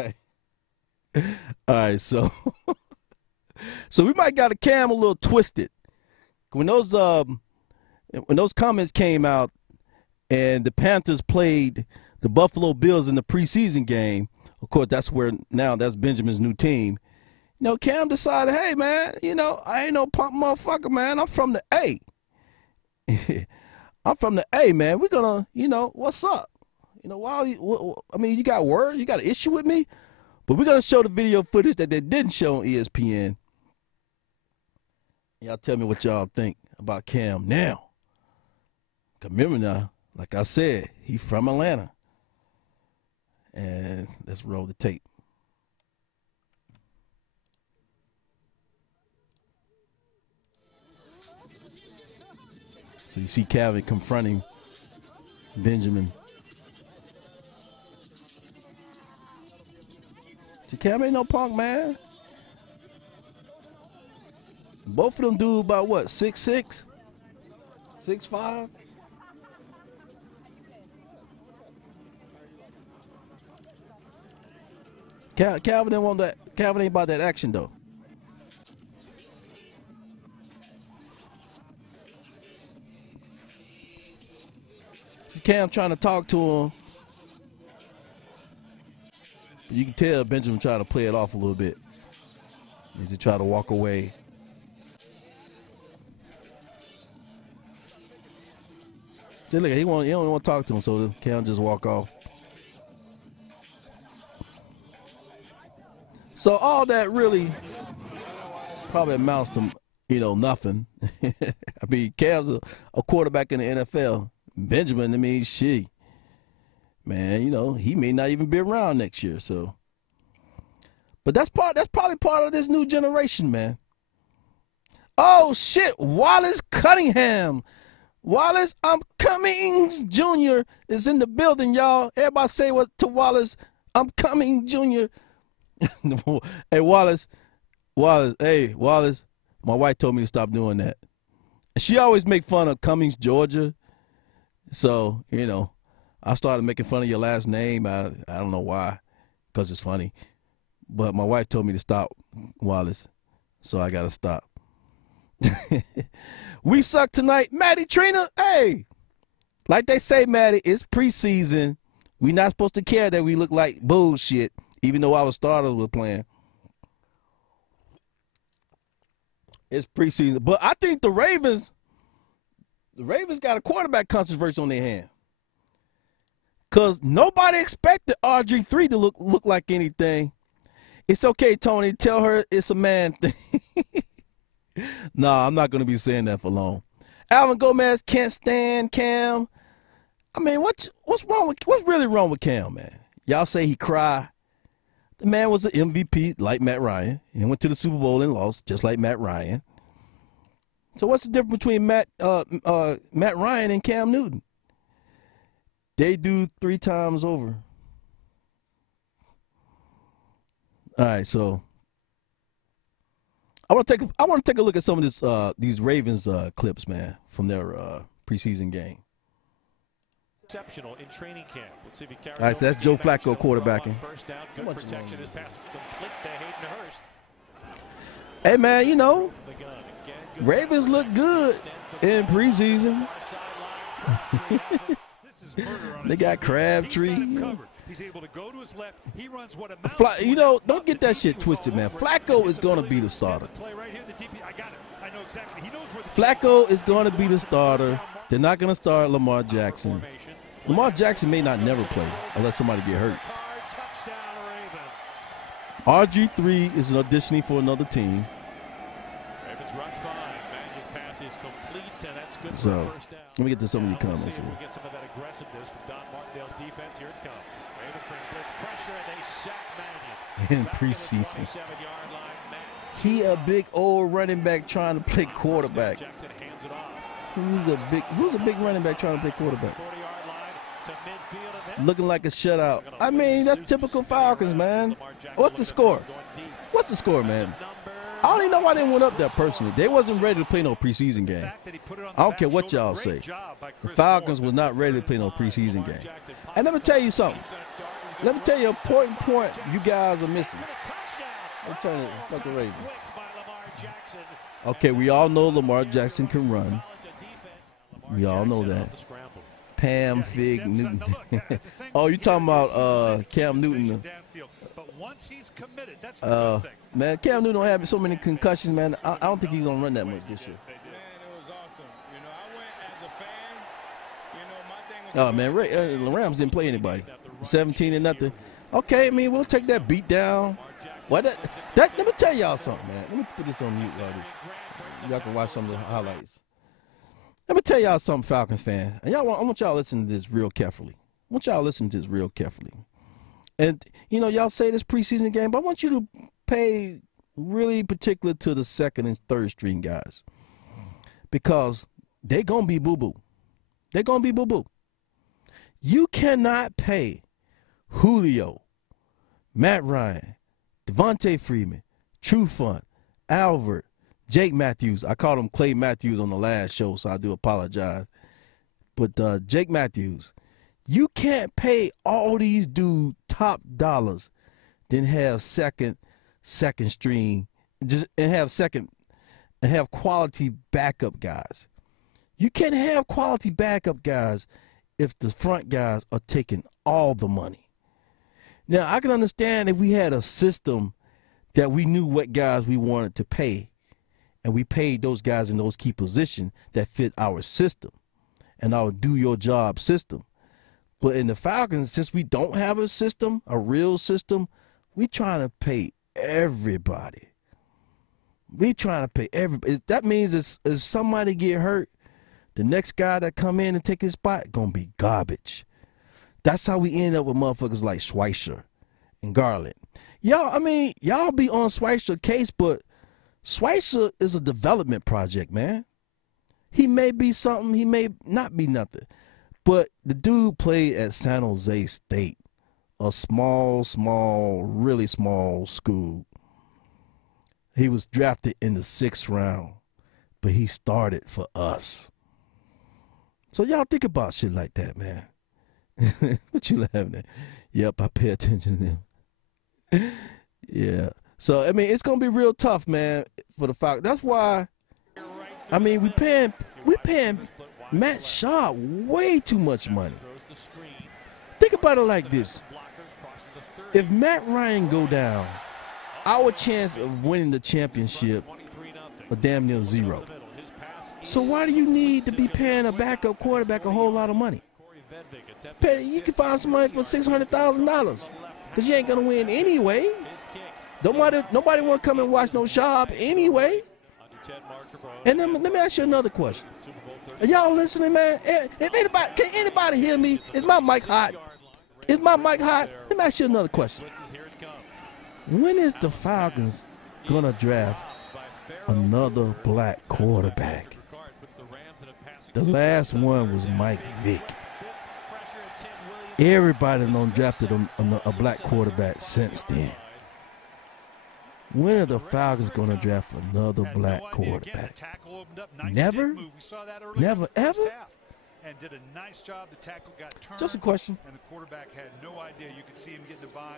right, so so we might got a Cam a little twisted. When those comments came out and the Panthers played the Buffalo Bills in the preseason game, of course, that's Benjamin's new team. Cam decided, hey, man, I ain't no punk motherfucker, man. I'm from the A. I'm from the A, man. We're going to, what's up? You got word? You got an issue with me? But we're going to show the video footage that they didn't show on ESPN. Y'all tell me what y'all think about Cam now. Remember now, like I said, he's from Atlanta. And let's roll the tape. So you see Calvin confronting Benjamin. So Cam ain't no punk, man. Both of them do about what, 6'6", 6'5"? Calvin didn't want that. Calvin ain't about that action though. Cam trying to talk to him. But you can tell Benjamin trying to play it off a little bit as he try to walk away. Just look, he don't want to talk to him, so Cam just walk off. So all that really probably amounts to, nothing. I mean, Cam's a quarterback in the NFL. Benjamin, man, he may not even be around next year. So, but that's probably part of this new generation, man. Oh shit, Wallace Cunningham, Wallace Cummings Jr. is in the building, y'all. Everybody say what to Wallace? I'm coming, Jr. Hey, Wallace, hey, Wallace, my wife told me to stop doing that. She always make fun of Cummings, Georgia. So, I started making fun of your last name. I don't know why, because it's funny. But my wife told me to stop, Wallace, so I got to stop. We suck tonight. Maddie Trina, hey, like they say, Maddie, it's preseason. We not supposed to care that we look like bullshit. Even though our starters were playing. It's preseason. But I think the Ravens got a quarterback controversy on their hand. Because nobody expected RG3 to look like anything. It's okay, Tony. Tell her it's a man thing. Nah, I'm not going to be saying that for long. Alvin Gomez can't stand Cam. I mean, what's really wrong with Cam, man? Y'all say he cried. The man was an MVP like Matt Ryan. He went to the Super Bowl and lost just like Matt Ryan. So what's the difference between Matt Ryan and Cam Newton? They do 3 times over. All right, so I want to take a look at some of these Ravens clips, man, from their preseason game. Exceptional in training camp. Let's see if he carries. All right, so that's Joe Flacco quarterbacking. First down, good protection. His pass complete to Hayden Hurst. Hey, man, you know, Ravens look good in preseason. They got Crabtree. He's able to go to his left. He runs what you know, don't get that shit twisted, man. Flacco is going to be the starter. Flacco is going to be the starter. They're not going to start Lamar Jackson. Lamar Jackson may not never play unless somebody get hurt. RG3 is auditioning for another team. So, let me get to some of your comments here. Get some of that aggressiveness from Don Martindale's defense. Here it comes. Ravens bring blitz pressure, and they sack Mannion. In preseason. He a big old running back trying to play quarterback. Who's a big running back trying to play quarterback? Looking like a shutout. I mean, that's typical Falcons, man. What's the score? What's the score, man? I don't even know why they went up there personally. They wasn't ready to play no preseason game. I don't care what y'all say. The Falcons was not ready to play no preseason game. And let me tell you something. Let me tell you a important point you guys are missing. I'm telling you, fuck the Ravens. Okay, we all know Lamar Jackson can run. We all know that. Pam Fig Newton. Oh, you talking about Cam Newton? Man, Cam Newton don't have so many concussions, man. I don't think he's gonna run that much this year. Man, it was awesome. You know, I went as a fan. You know, my thing was. Oh man, the Rams didn't play anybody. 17-0. Okay, I mean we'll take that beat down. What let me tell y'all something, man. Let me put this on mute like this. So y'all can watch some of the highlights. Let me tell y'all something, Falcons fan. And I want y'all to listen to this real carefully. And, you know, y'all say this preseason game, but I want you to pay really particular to the second and third string guys. Because they're going to be boo-boo. They're going to be boo-boo. You cannot pay Julio, Matt Ryan, Devontae Freeman, Trufant, Albert, Jake Matthews. I called him Clay Matthews on the last show, so I do apologize. But Jake Matthews, you can't pay all these dudes top dollars, then have second string, and have quality backup guys. You can't have quality backup guys if the front guys are taking all the money. Now, I can understand if we had a system that we knew what guys we wanted to pay, and we paid those guys in those key positions that fit our system and our do-your-job system. But in the Falcons, since we don't have a system, a real system, we trying to pay everybody. We trying to pay everybody. That means if somebody get hurt, the next guy that come in and take his spot gonna be garbage. That's how we end up with motherfuckers like Schweitzer and Garland. Y'all be on Schweitzer's case, but Schweitzer is a development project, man. He may be something, he may not be nothing. But the dude played at San Jose State, a small, really small school. He was drafted in the 6th round, but he started for us. So y'all think about shit like that, man. What you laughing at? Yep, I pay attention to them. Yeah. So, I mean, it's going to be real tough, man, for the Falcons. That's why, I mean, we paying Matt Schaub way too much money. Think about it like this. If Matt Ryan go down, our chance of winning the championship are damn near zero. So why do you need to be paying a backup quarterback a whole lot of money? You can find somebody for $600,000 because you ain't going to win anyway. Nobody want to come and watch no Schaub anyway. And then let me ask you another question. Are y'all listening, man? Can anybody hear me? Is my mic hot? Let me ask you another question. When is the Falcons going to draft another black quarterback? The last one was Mike Vick. Everybody done drafted a black quarterback since then. When are the Falcons going to draft another black quarterback? Never? Never, ever? And did a nice job. The tackle got turned. Just a question. And the quarterback had no idea. You could see him getting the by.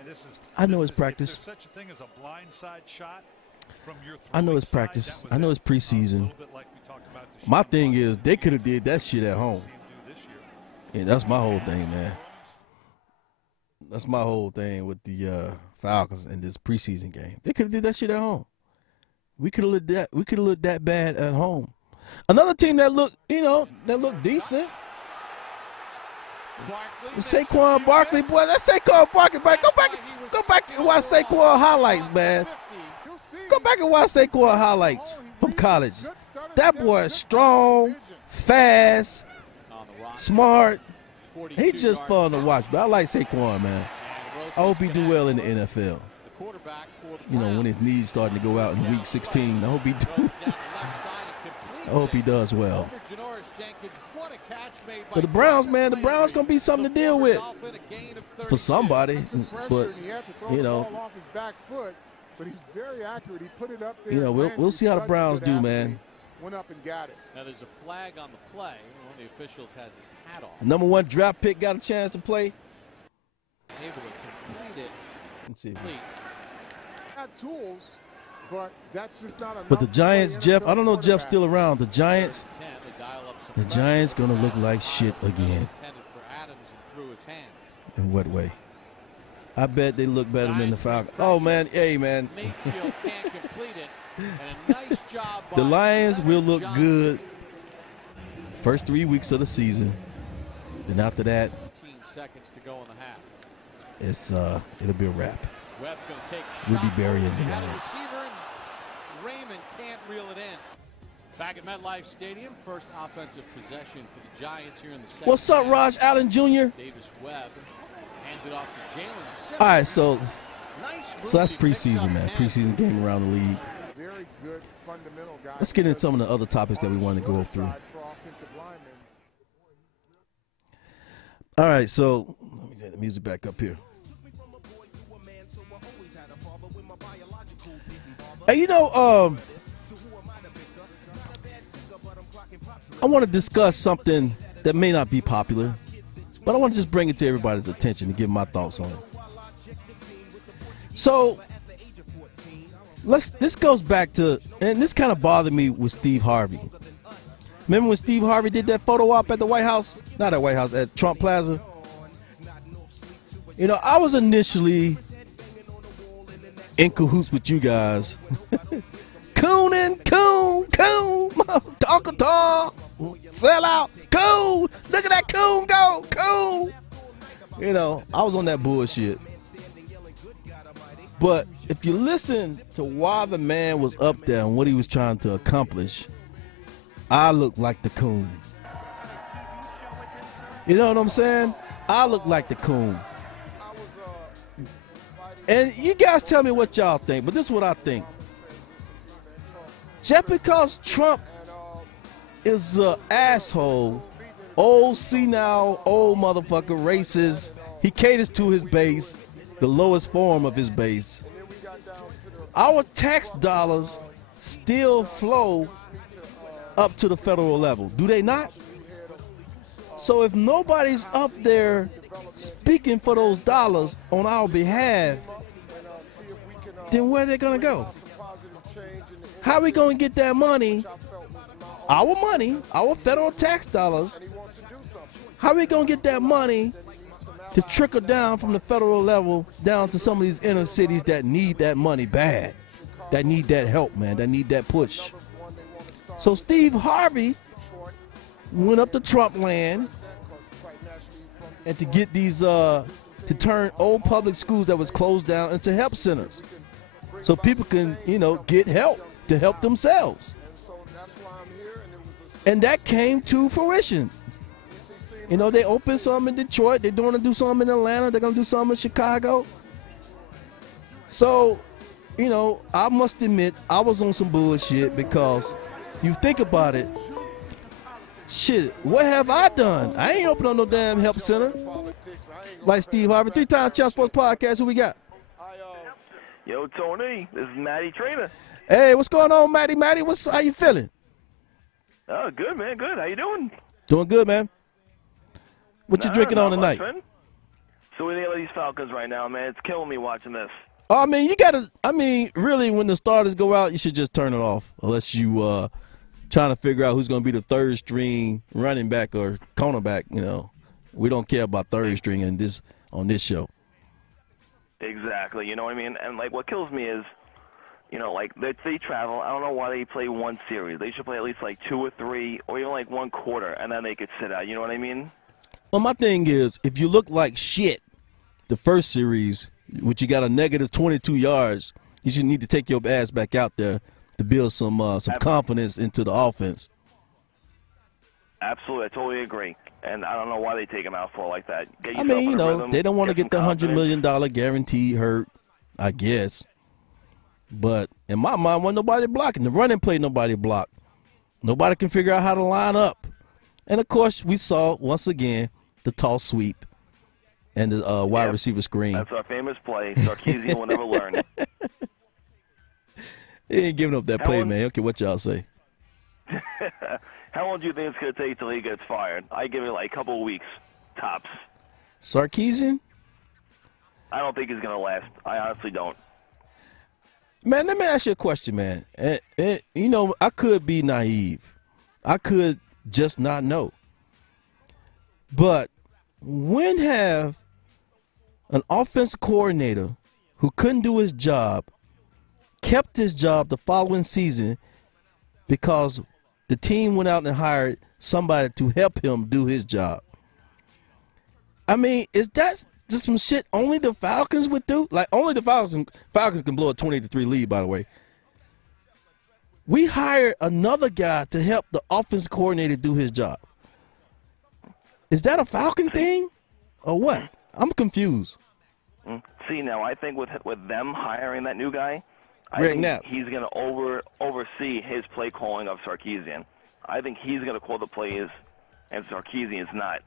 I know it's practice. If there's such a thing as a blindside shot from your I know it's practice. I know it's preseason. My thing is they could have did that shit at home. And that's my whole thing, man. That's my whole thing with the Falcons in this preseason game. They could have did that shit at home. We could have looked that. We could have looked that bad at home. Another team that looked, that looked decent. Saquon Barkley, boy, that's Saquon Barkley. Go back and watch Saquon highlights, man. Go back and watch Saquon highlights from college. That boy is strong, fast, smart. He's just fun to watch, but I like Saquon, man. I hope he do well in the NFL. When his knees starting to go out in week 16, I hope he does well. But the Browns, man, the Browns going to be something to deal with for somebody. But, we'll see how the Browns do, man. Went up and got it. Now there's a flag on the play. One of the officials has his hat off. Number 1 draft pick got a chance to play. Able to complete it. Let's see. Got tools, but that's just not enough. But the Giants, Jeff, I don't know if Jeff's still around. The Giants gonna look like shit again. In what way? I bet they look better than the Falcons. Oh man, hey man. Mayfield can't complete it. And a nice job by the Lions will look good first 3 weeks of the season. Then after that, 15 seconds to go in the half. It'll be a wrap. Webb's gonna take we'll be burying the Lions. Raymond can't reel it in. Back at MetLife Stadium, first offensive possession for the Giants here in the second. What's up, Raj Allen Jr.? Davis Webb hands it off to Jalen Simmons. All right, so that's preseason, man. Preseason game around the league. Very good fundamental guy. Let's get into some of the other topics that we want to go through. All right, so let me get the music back up here. Hey, I want to discuss something that may not be popular, but I want to just bring it to everybody's attention and give my thoughts on it. So, this goes back to, and this kind of bothered me with Steve Harvey. Remember when Steve Harvey did that photo op at the White House? Not at White House, at Trump Plaza. I was initially in cahoots with you guys. Coon and coon, talk, sell out, coon. Look at that coon go, coon. I was on that bullshit. But if you listen to why the man was up there and what he was trying to accomplish, I look like the coon. You know what I'm saying? I look like the coon. And you guys tell me what y'all think, but this is what I think. Just because Trump is an asshole, old senile, old motherfucker, racist, he caters to his base, the lowest form of his base. Our tax dollars still flow up to the federal level, do they not? So if nobody's up there speaking for those dollars on our behalf, then where are they gonna go? How are we gonna get that money, our federal tax dollars, how are we gonna get that money to trickle down from the federal level down to some of these inner cities that need that money bad, that need that help, man, that need that push? So Steve Harvey went up to Trump land and to get these, to turn old public schools that was closed down into help centers, so people can, get help to help themselves. And that came to fruition. They opened some in Detroit. They're going to do some in Atlanta. They're going to do some in Chicago. So, I must admit, I was on some bullshit because you think about it, shit, what have I done? I ain't opened up no damn help center like Steve Harvey. 3-time Champ Sports Podcast, who we got? Yo, Tony, this is Matty Trainer. Hey, what's going on, Matty? Matty, how you feeling? Oh, good, man, good. How you doing? Doing good, man. What you drinking on tonight? So what do you think of these Falcons right now, man? It's killing me watching this. Oh, I mean, really, when the starters go out, you should just turn it off, unless you trying to figure out who's going to be the third string running back or cornerback. You know, we don't care about third string on this show. Exactly. You know what I mean? And like, what kills me is, you know, like they travel. I don't know why they play one series. They should play at least like 2 or 3, or even like 1 quarter, and then they could sit out. You know what I mean? Well, my thing is, if you look like shit the first series, which you got a negative 22 yards, you should need to take your ass back out there to build some confidence into the offense. Absolutely, I totally agree. And I don't know why they take him out for like that. I mean, you know, they don't want to get the $100 million guarantee hurt, I guess. But in my mind, wasn't nobody blocking. The running play, nobody blocked. Nobody can figure out how to line up. And, of course, we saw, once again, the toss sweep and the wide receiver screen. That's our famous play. Sarkisian will never learn. He ain't giving up that play, man. Okay, what y'all say? How long do you think it's going to take till he gets fired? I give it like a couple of weeks, tops. Sarkisian? I don't think he's going to last. I honestly don't. Man, let me ask you a question, man. You know, I could be naive. I could just not know. But when have an offensive coordinator who couldn't do his job kept his job the following season because the team went out and hired somebody to help him do his job? I mean, is that just some shit only the Falcons would do? Like, only the Falcons can blow a 20-3 lead, by the way. We hired another guy to help the offensive coordinator do his job. Is that a Falcon thing or what? I'm confused. See, now, I think with them hiring that new guy, I think he's going to oversee his play calling of Sarkisian. I think he's going to call the plays, and Sarkisian is not.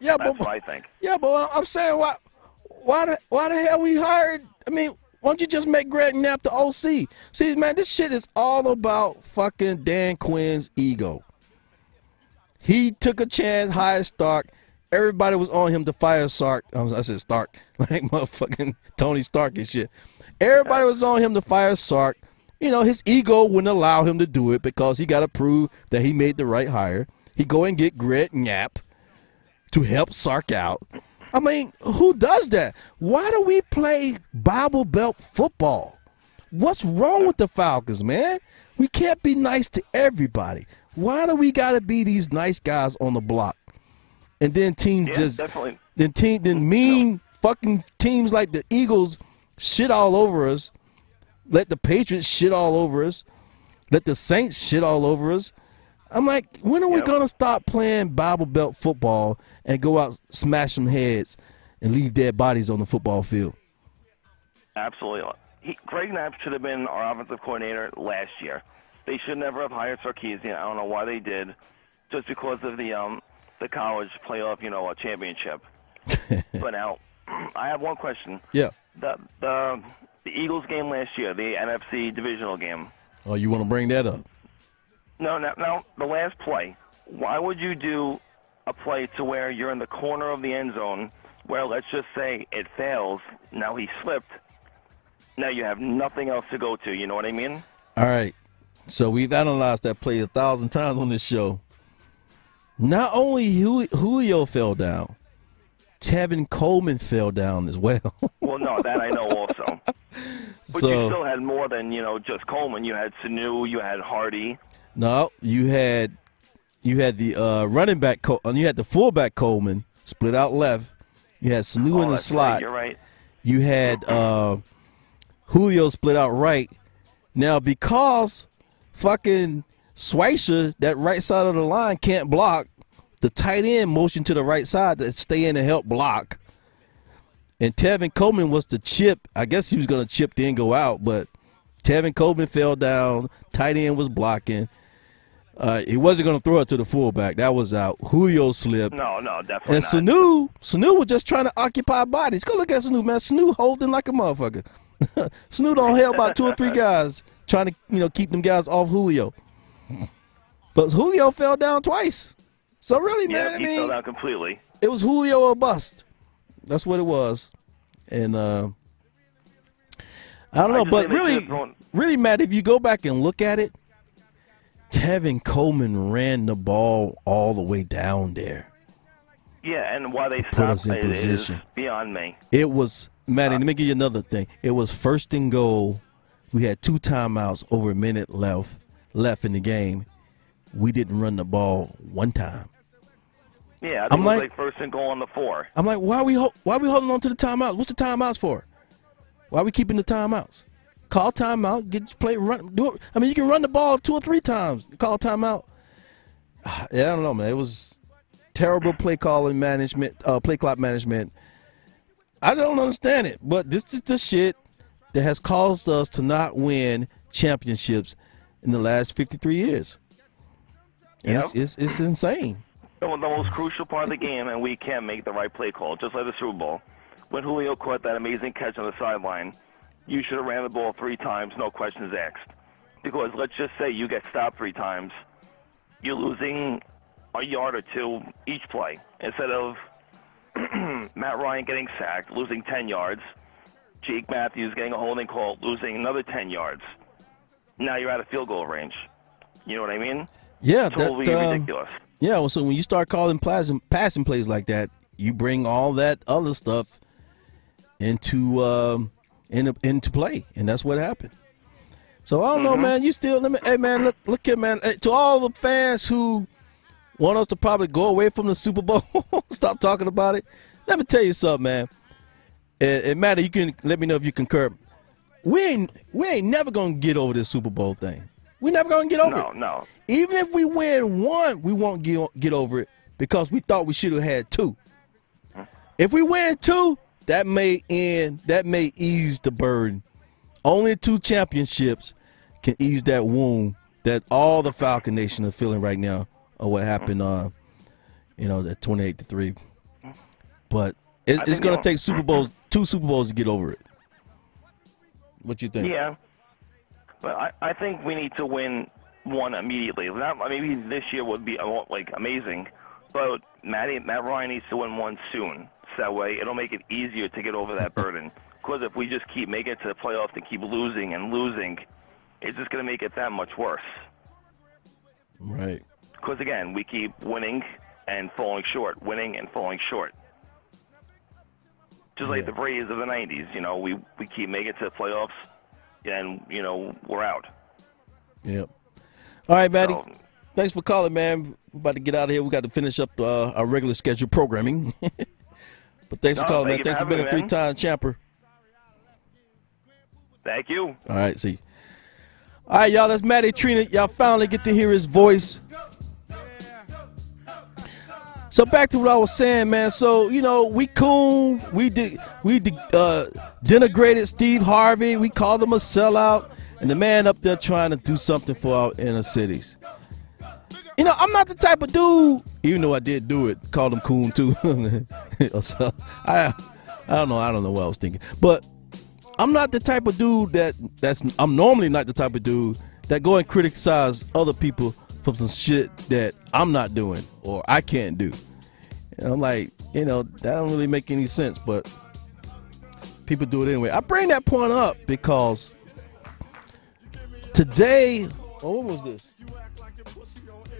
Yeah, That's what I think. Yeah, but I'm saying why the hell we hired? I mean, why don't you just make Greg Knapp the OC? See, man, this shit is all about fucking Dan Quinn's ego. He took a chance, hired Stark. Everybody was on him to fire Stark. I said Stark, like motherfucking Tony Stark and shit. Everybody was on him to fire Sark. You know, his ego wouldn't allow him to do it because he got to prove that he made the right hire. He go and get Greg Knapp to help Sark out. I mean, who does that? Why do we play Bible Belt football? What's wrong with the Falcons, man? We can't be nice to everybody. Why do we got to be these nice guys on the block? And then teams fucking teams like the Eagles shit all over us. Let the Patriots shit all over us. Let the Saints shit all over us. I'm like, when are we going to stop playing Bible Belt football and go out, smash some heads, and leave dead bodies on the football field? Absolutely. Greg Knapp should have been our offensive coordinator last year. They should never have hired Sarkisian. I don't know why they did, just because of the college playoff, championship. But now, I have one question. Yeah. The Eagles game last year, the NFC divisional game. Oh, you want to bring that up? No, the last play. Why would you do a play to where you're in the corner of the end zone where, let's just say, it fails, now he slipped, now you have nothing else to go to, you know what I mean? All right. So we've analyzed that play 1,000 times on this show. Not only Julio fell down, Tevin Coleman fell down as well. Well, no, that I know also. But you still had more than, just Coleman. You had Sanu, you had Hardy. No, you had the running back, you had the fullback Coleman split out left. You had Sanu in the slot. Right, you're right. You had Julio split out right. Now, because fucking Schweitzer, that right side of the line, can't block, the tight end motioned to the right side to stay in and help block. And Tevin Coleman was the chip. I guess he was going to chip then go out, but Tevin Coleman fell down. Tight end was blocking. He wasn't going to throw it to the fullback. That was out. Julio slipped. No, definitely and not. Sanu was just trying to occupy bodies. Go look at Sanu, man. Sanu holding like a motherfucker. Sanu don't held about 2 or 3 guys trying to keep them guys off Julio. But Julio fell down twice. So really, man, he fell down completely. It was Julio or bust. That's what it was. And I don't know, but really, Matt, if you go back and look at it, Tevin Coleman ran the ball all the way down there. Yeah, and why they put us stopped in it position. Is beyond me. It was, Matty, let me give you another thing. It was 1st and goal. We had 2 timeouts, over a minute left in the game. We didn't run the ball 1 time. Yeah, I think it was like 1st and goal on the 4. I'm like, why are we holding on to the timeouts? What's the timeouts for? Why are we keeping the timeouts? Call timeout, run, do it. I mean, you can run the ball 2 or 3 times. Call timeout. Yeah, I don't know, man. It was terrible play calling management, play clock management. I don't understand it, but this is the shit that has caused us to not win championships in the last 53 years. And it's insane. The most crucial part of the game, and we can't make the right play call, just like the Super Bowl. When Julio caught that amazing catch on the sideline, you should have ran the ball 3 times, no questions asked. Because let's just say you get stopped 3 times, you're losing a yard or 2 each play. Instead of Matt Ryan getting sacked, losing 10 yards, Jake Matthews getting a holding call, losing another 10 yards. Now you're out of field goal range. You know what I mean? Yeah, totally ridiculous. Yeah, well, so when you start calling passing plays like that, you bring all that other stuff into play, and that's what happened. So I don't know, man. You still hey, man, look here, man. Hey, to all the fans who want us to probably go away from the Super Bowl, stop talking about it. Let me tell you something, man. And Matt, you can let me know if you concur. We ain't never gonna get over this Super Bowl thing. We never gonna get over it. No. Even if we win 1, we won't get over it because we thought we should have had 2. If we win 2, that may ease the burden. Only 2 championships can ease that wound that all the Falcon Nation are feeling right now of what happened that 28-3. But it's going to take 2 Super Bowls to get over it. What you think? Yeah. But I think we need to win 1 immediately. Maybe this year would be amazing, but Matt Ryan needs to win 1 soon. So that way it'll make it easier to get over that burden. Because if we just keep making it to the playoffs and keep losing and losing, it's just going to make it that much worse. Right. Because, again, we keep winning and falling short, winning and falling short. Just like the Braves of the 90s, we keep making it to the playoffs, and, we're out. Yep. All right, Matty. Thanks for calling, man. We're about to get out of here. We got to finish up our regular scheduled programming. But thanks for calling, man. Thanks for being a 3-time champer. Thank you. All right, see you. All right, y'all, that's Matty Trina. Y'all finally get to hear his voice. So back to what I was saying, man. So, we cool. We denigrated Steve Harvey. We called him a sellout. And the man up there trying to do something for our inner cities. I'm not the type of dude, even though I did do it, called him coon too. So, I don't know what I was thinking. But I'm not the type of dude I'm normally not the type of dude that go and criticize other people for some shit that I'm not doing or I can't do. And I'm like, that don't really make any sense, but people do it anyway. I bring that point up because today, what was this?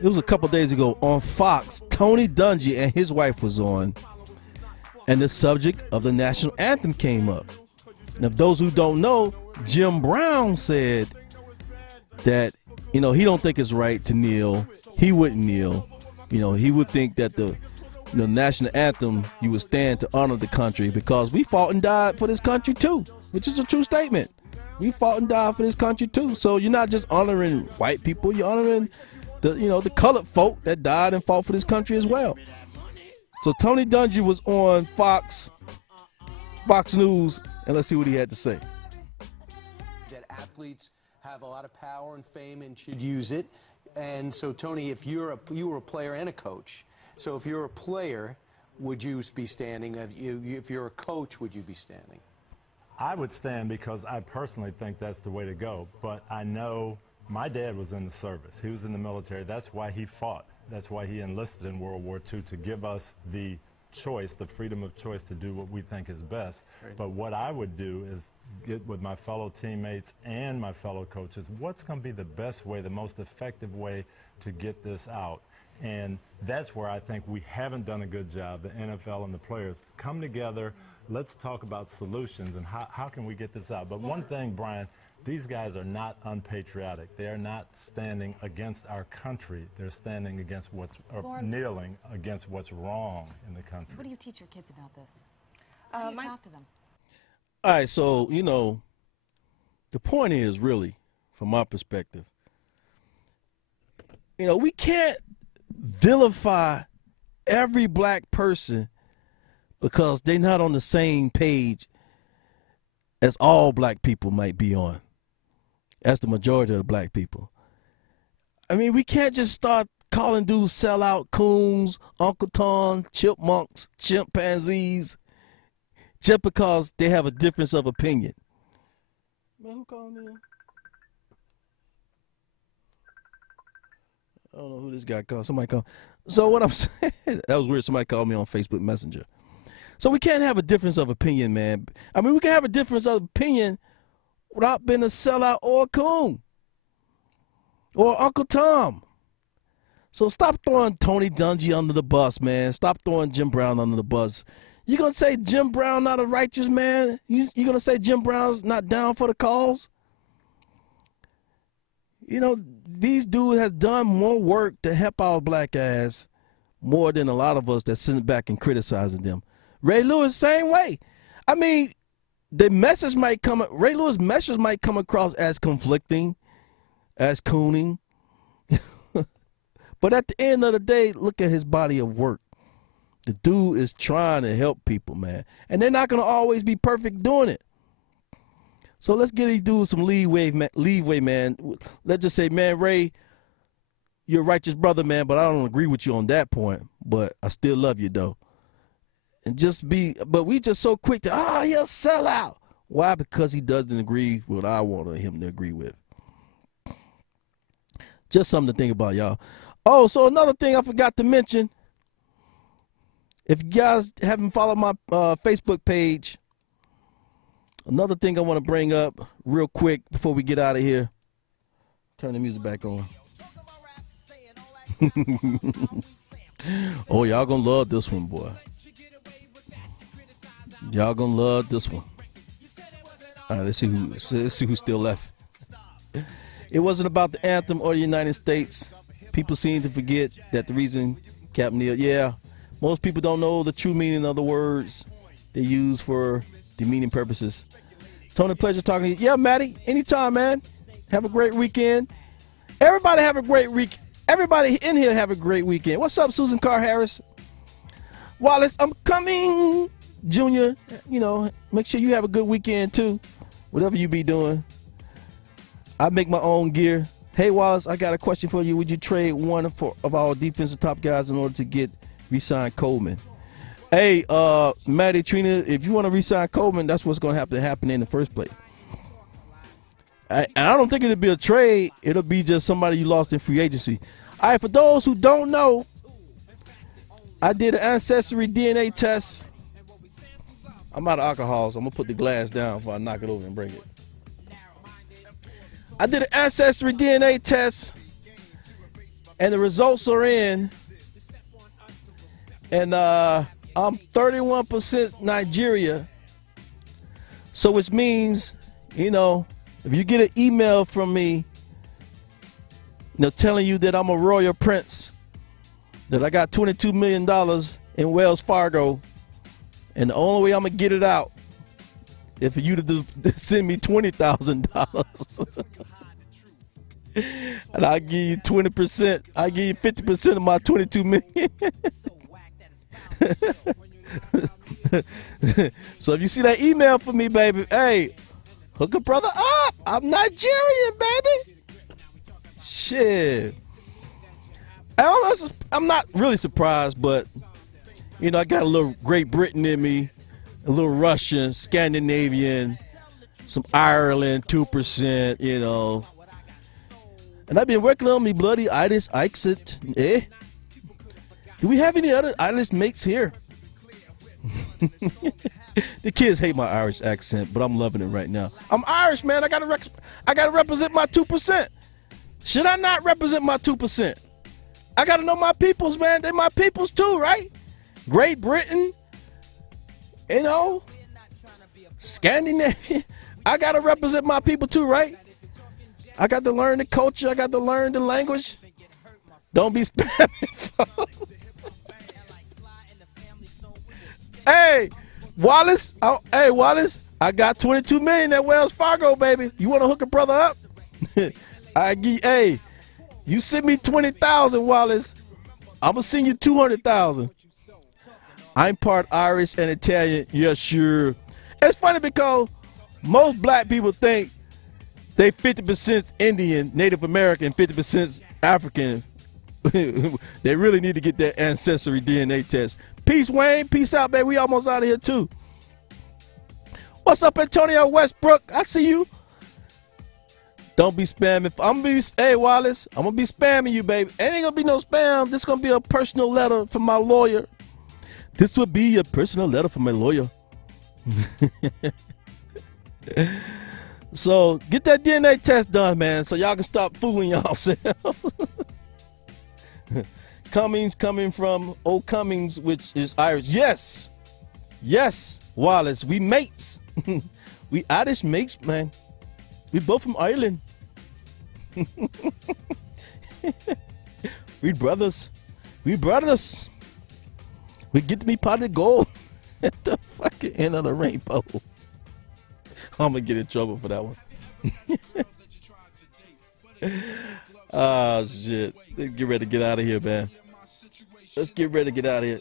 It was a couple days ago on Fox. Tony Dungy and his wife was on, and the subject of the national anthem came up. Now, if those who don't know, Jim Brown said that, he don't think it's right to kneel. He wouldn't kneel. He would think that the national anthem, you would stand to honor the country because we fought and died for this country too, which is a true statement. We fought and died for this country too. So you're not just honoring white people, you're honoring the colored folk that died and fought for this country as well. So Tony Dungy was on Fox News, and let's see what he had to say. That athletes have a lot of power and fame and should use it. And so, Tony, if you were a player and a coach, so if you're a player, would you be standing? If you're a coach, would you be standing? I would stand because I personally think that's the way to go. But I know my dad was in the service. He was in the military. That's why he fought. That's why he enlisted in World War II, to give us the choice, the freedom of choice to do what we think is best. Right. But what I would do is get with my fellow teammates and my fellow coaches, what's going to be the best way, the most effective way to get this out? And that's where I think we haven't done a good job, the NFL and the players. Come together, let's talk about solutions and how can we get this out. But one thing, Brian, these guys are not unpatriotic. They are not standing against our country. They're standing against kneeling against what's wrong in the country. What do you teach your kids about this? How do you talk to them? All right, so, you know, the point is really, from my perspective, you know, we can't vilify every black person because they're not on the same page as all black people might be on, as the majority of the black people. I mean, we can't just start calling dudes sellout coons, Uncle Tom, chipmunks, chimpanzees, just because they have a difference of opinion. Man, who called me? I don't know who this guy called. Somebody called. So what I'm saying, that was weird. Somebody called me on Facebook Messenger. So we can't have a difference of opinion, man. I mean, we can have a difference of opinion without being a sellout or a coon or Uncle Tom. So stop throwing Tony Dungy under the bus, man. Stop throwing Jim Brown under the bus. You gonna say Jim Brown not a righteous man? You gonna say Jim Brown's not down for the cause? You know, these dudes has done more work to help our black ass more than a lot of us that's sitting back and criticizing them. Ray Lewis, same way. I mean, the message might come, Ray Lewis' message might come across as conflicting, as cooning. But at the end of the day, look at his body of work. The dude is trying to help people, man. And they're not going to always be perfect doing it. So let's give these dudes some leeway, man. Let's just say, man, Ray, you're a righteous brother, man, but I don't agree with you on that point. But I still love you, though. And but we just so quick to, he'll sell out. Why? Because he doesn't agree with what I want him to agree with. Just something to think about, y'all. Oh, so another thing I forgot to mention. If you guys haven't followed my Facebook page, another thing I want to bring up real quick before we get out of here. Turn the music back on. Oh, y'all gonna love this one, boy. Y'all gonna love this one. All right, let's see who's still left. It wasn't about the anthem or the United States. People seem to forget that the reason Captain Neal, yeah, most people don't know the true meaning of the words they use for demeaning purposes. Tony, pleasure talking to you. Yeah, Maddie, anytime, man. Have a great weekend. Everybody have a great week. Everybody in here have a great weekend. What's up, Susan Carr Harris? Wallace, I'm coming. Junior, you know, make sure you have a good weekend, too. Whatever you be doing. I make my own gear. Hey, Wallace, I got a question for you. Would you trade one of our defensive top guys in order to get re-sign Coleman? Hey, Maddie, Trina, if you want to re-sign Coleman, that's what's going to have to happen in the first place. And I don't think it'll be a trade. It'll be just somebody you lost in free agency. All right, for those who don't know, I did an ancestry DNA test. I'm out of alcohol, so I'm going to put the glass down before I knock it over and break it. I did an ancestry DNA test, and the results are in. And I'm 31% Nigeria. So which means, you know, if you get an email from me, you know, telling you that I'm a royal prince, that I got $22 million in Wells Fargo, and the only way I'm going to get it out is for you to send me $20,000. And I'll give you 20%. I'll give you 50% of my $22 million. So if you see that email from me, baby, hey, hook a brother up. I'm Nigerian, baby. Shit. I'm not really surprised, but, you know, I got a little Great Britain in me, a little Russian, Scandinavian, some Ireland, 2%, you know. And I've been working on me bloody Irish accent. Eh? Do we have any other Irish mates here? The kids hate my Irish accent, but I'm loving it right now. I'm Irish, man. I gotta represent my 2%. Should I not represent my 2%? I gotta know my peoples, man. They're my peoples too, right? Great Britain, you know, Scandinavia. I gotta represent my people too, right? I got to learn the culture. I got to learn the language. Don't be spamming. Hey, Wallace. Oh, hey, Wallace. I got 22 million at Wells Fargo, baby. You want to hook a brother up? Hey, you send me 20,000, Wallace. I'm gonna send you 200,000. I'm part Irish and Italian. Yeah, sure. It's funny because most black people think they 50% Indian, Native American, 50% African. They really need to get that ancestry DNA test. Peace, Wayne. Peace out, baby. We almost out of here, too. What's up, Antonio Westbrook? I see you. Don't be spamming. Hey, Wallace, I'm going to be spamming you, baby. It ain't going to be no spam. This is going to be a personal letter from my lawyer. This will be a personal letter from my lawyer. So get that DNA test done, man, so y'all can stop fooling yourselves. Cummings coming from Old Cummings, which is Irish. Yes. Yes, Wallace. We mates. We Irish mates, man. We both from Ireland. We brothers. We brothers. We get to be part of the goal at the fucking end of the rainbow. I'm going to get in trouble for that one. Oh, shit. Let's get ready to get out of here, man. Let's get ready to get out of here.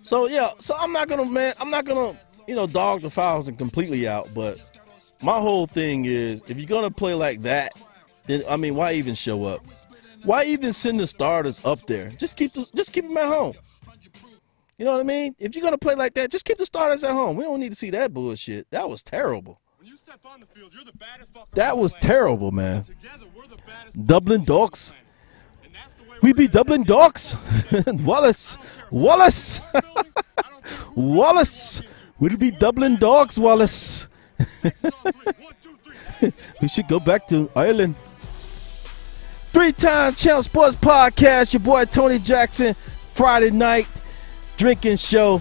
So, yeah. So, I'm not going to, you know, dog the Falcons completely out. But my whole thing is, if you're going to play like that, then, I mean, why even show up? Why even send the starters up there? Just keep them at home. You know what I mean? If you're going to play like that, just keep the starters at home. We don't need to see that bullshit. That was terrible. When you step on the field, you're the baddest fucker. That was terrible, man. Dublin Dogs. We be Dublin Dogs. Wallace. Wallace. Wallace. We be Dublin Dogs, Wallace. We should go back to Ireland. 3-time Champ Sports Podcast. Your boy Tony Jackson. Friday night drinking show,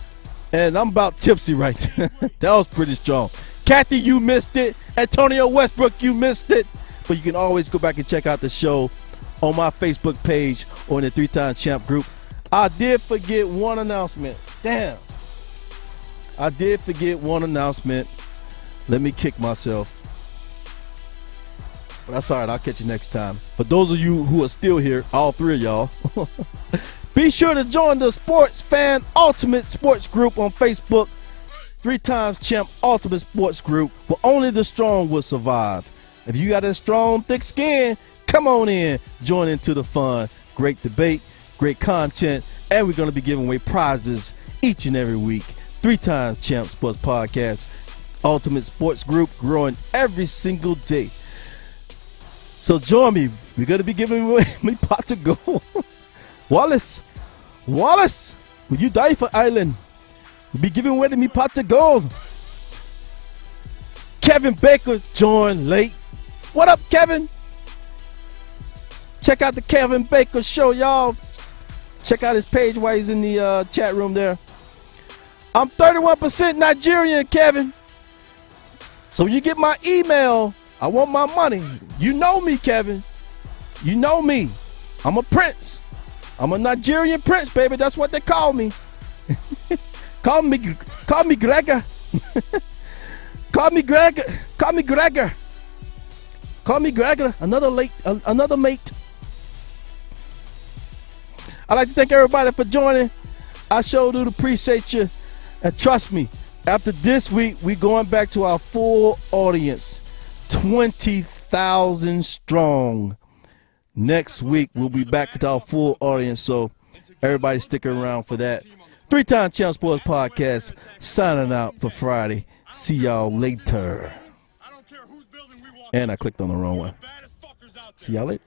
and I'm about tipsy right now. That was pretty strong. Kathy, you missed it. Antonio Westbrook, you missed it. But you can always go back and check out the show on my Facebook page or in the 3-time Champ group. I did forget one announcement. Damn. I did forget one announcement. Let me kick myself. But that's all right. I'll catch you next time. For those of you who are still here, all three of y'all, be sure to join the Sports Fan Ultimate Sports Group on Facebook. 3-time Champ Ultimate Sports Group, where only the strong will survive. If you got a strong, thick skin, come on in. Join into the fun. Great debate, great content, and we're going to be giving away prizes each and every week. 3-time Champ Sports Podcast, Ultimate Sports Group, growing every single day. So join me. We're going to be giving away my pot to go. Wallace, will you die for Ireland? You'll be giving away to me pot of gold. Kevin Baker joined late. What up, Kevin? Check out the Kevin Baker show, y'all. Check out his page while he's in the chat room there. I'm 31% Nigerian, Kevin. So when you get my email, I want my money. You know me, Kevin. You know me. I'm a prince. I'm a Nigerian prince, baby. That's what they call me. Call me Gregor. Call me Gregor. Call me Gregor. Call me Gregor. Another mate. I'd like to thank everybody for joining. I sure do appreciate you. And trust me, after this week, we're going back to our full audience. 20,000 strong. Next week, we'll be back with our full audience, so everybody stick around for that. Three-time Champ Sports Podcast, signing out for Friday. See y'all later. And I clicked on the wrong one. See y'all later.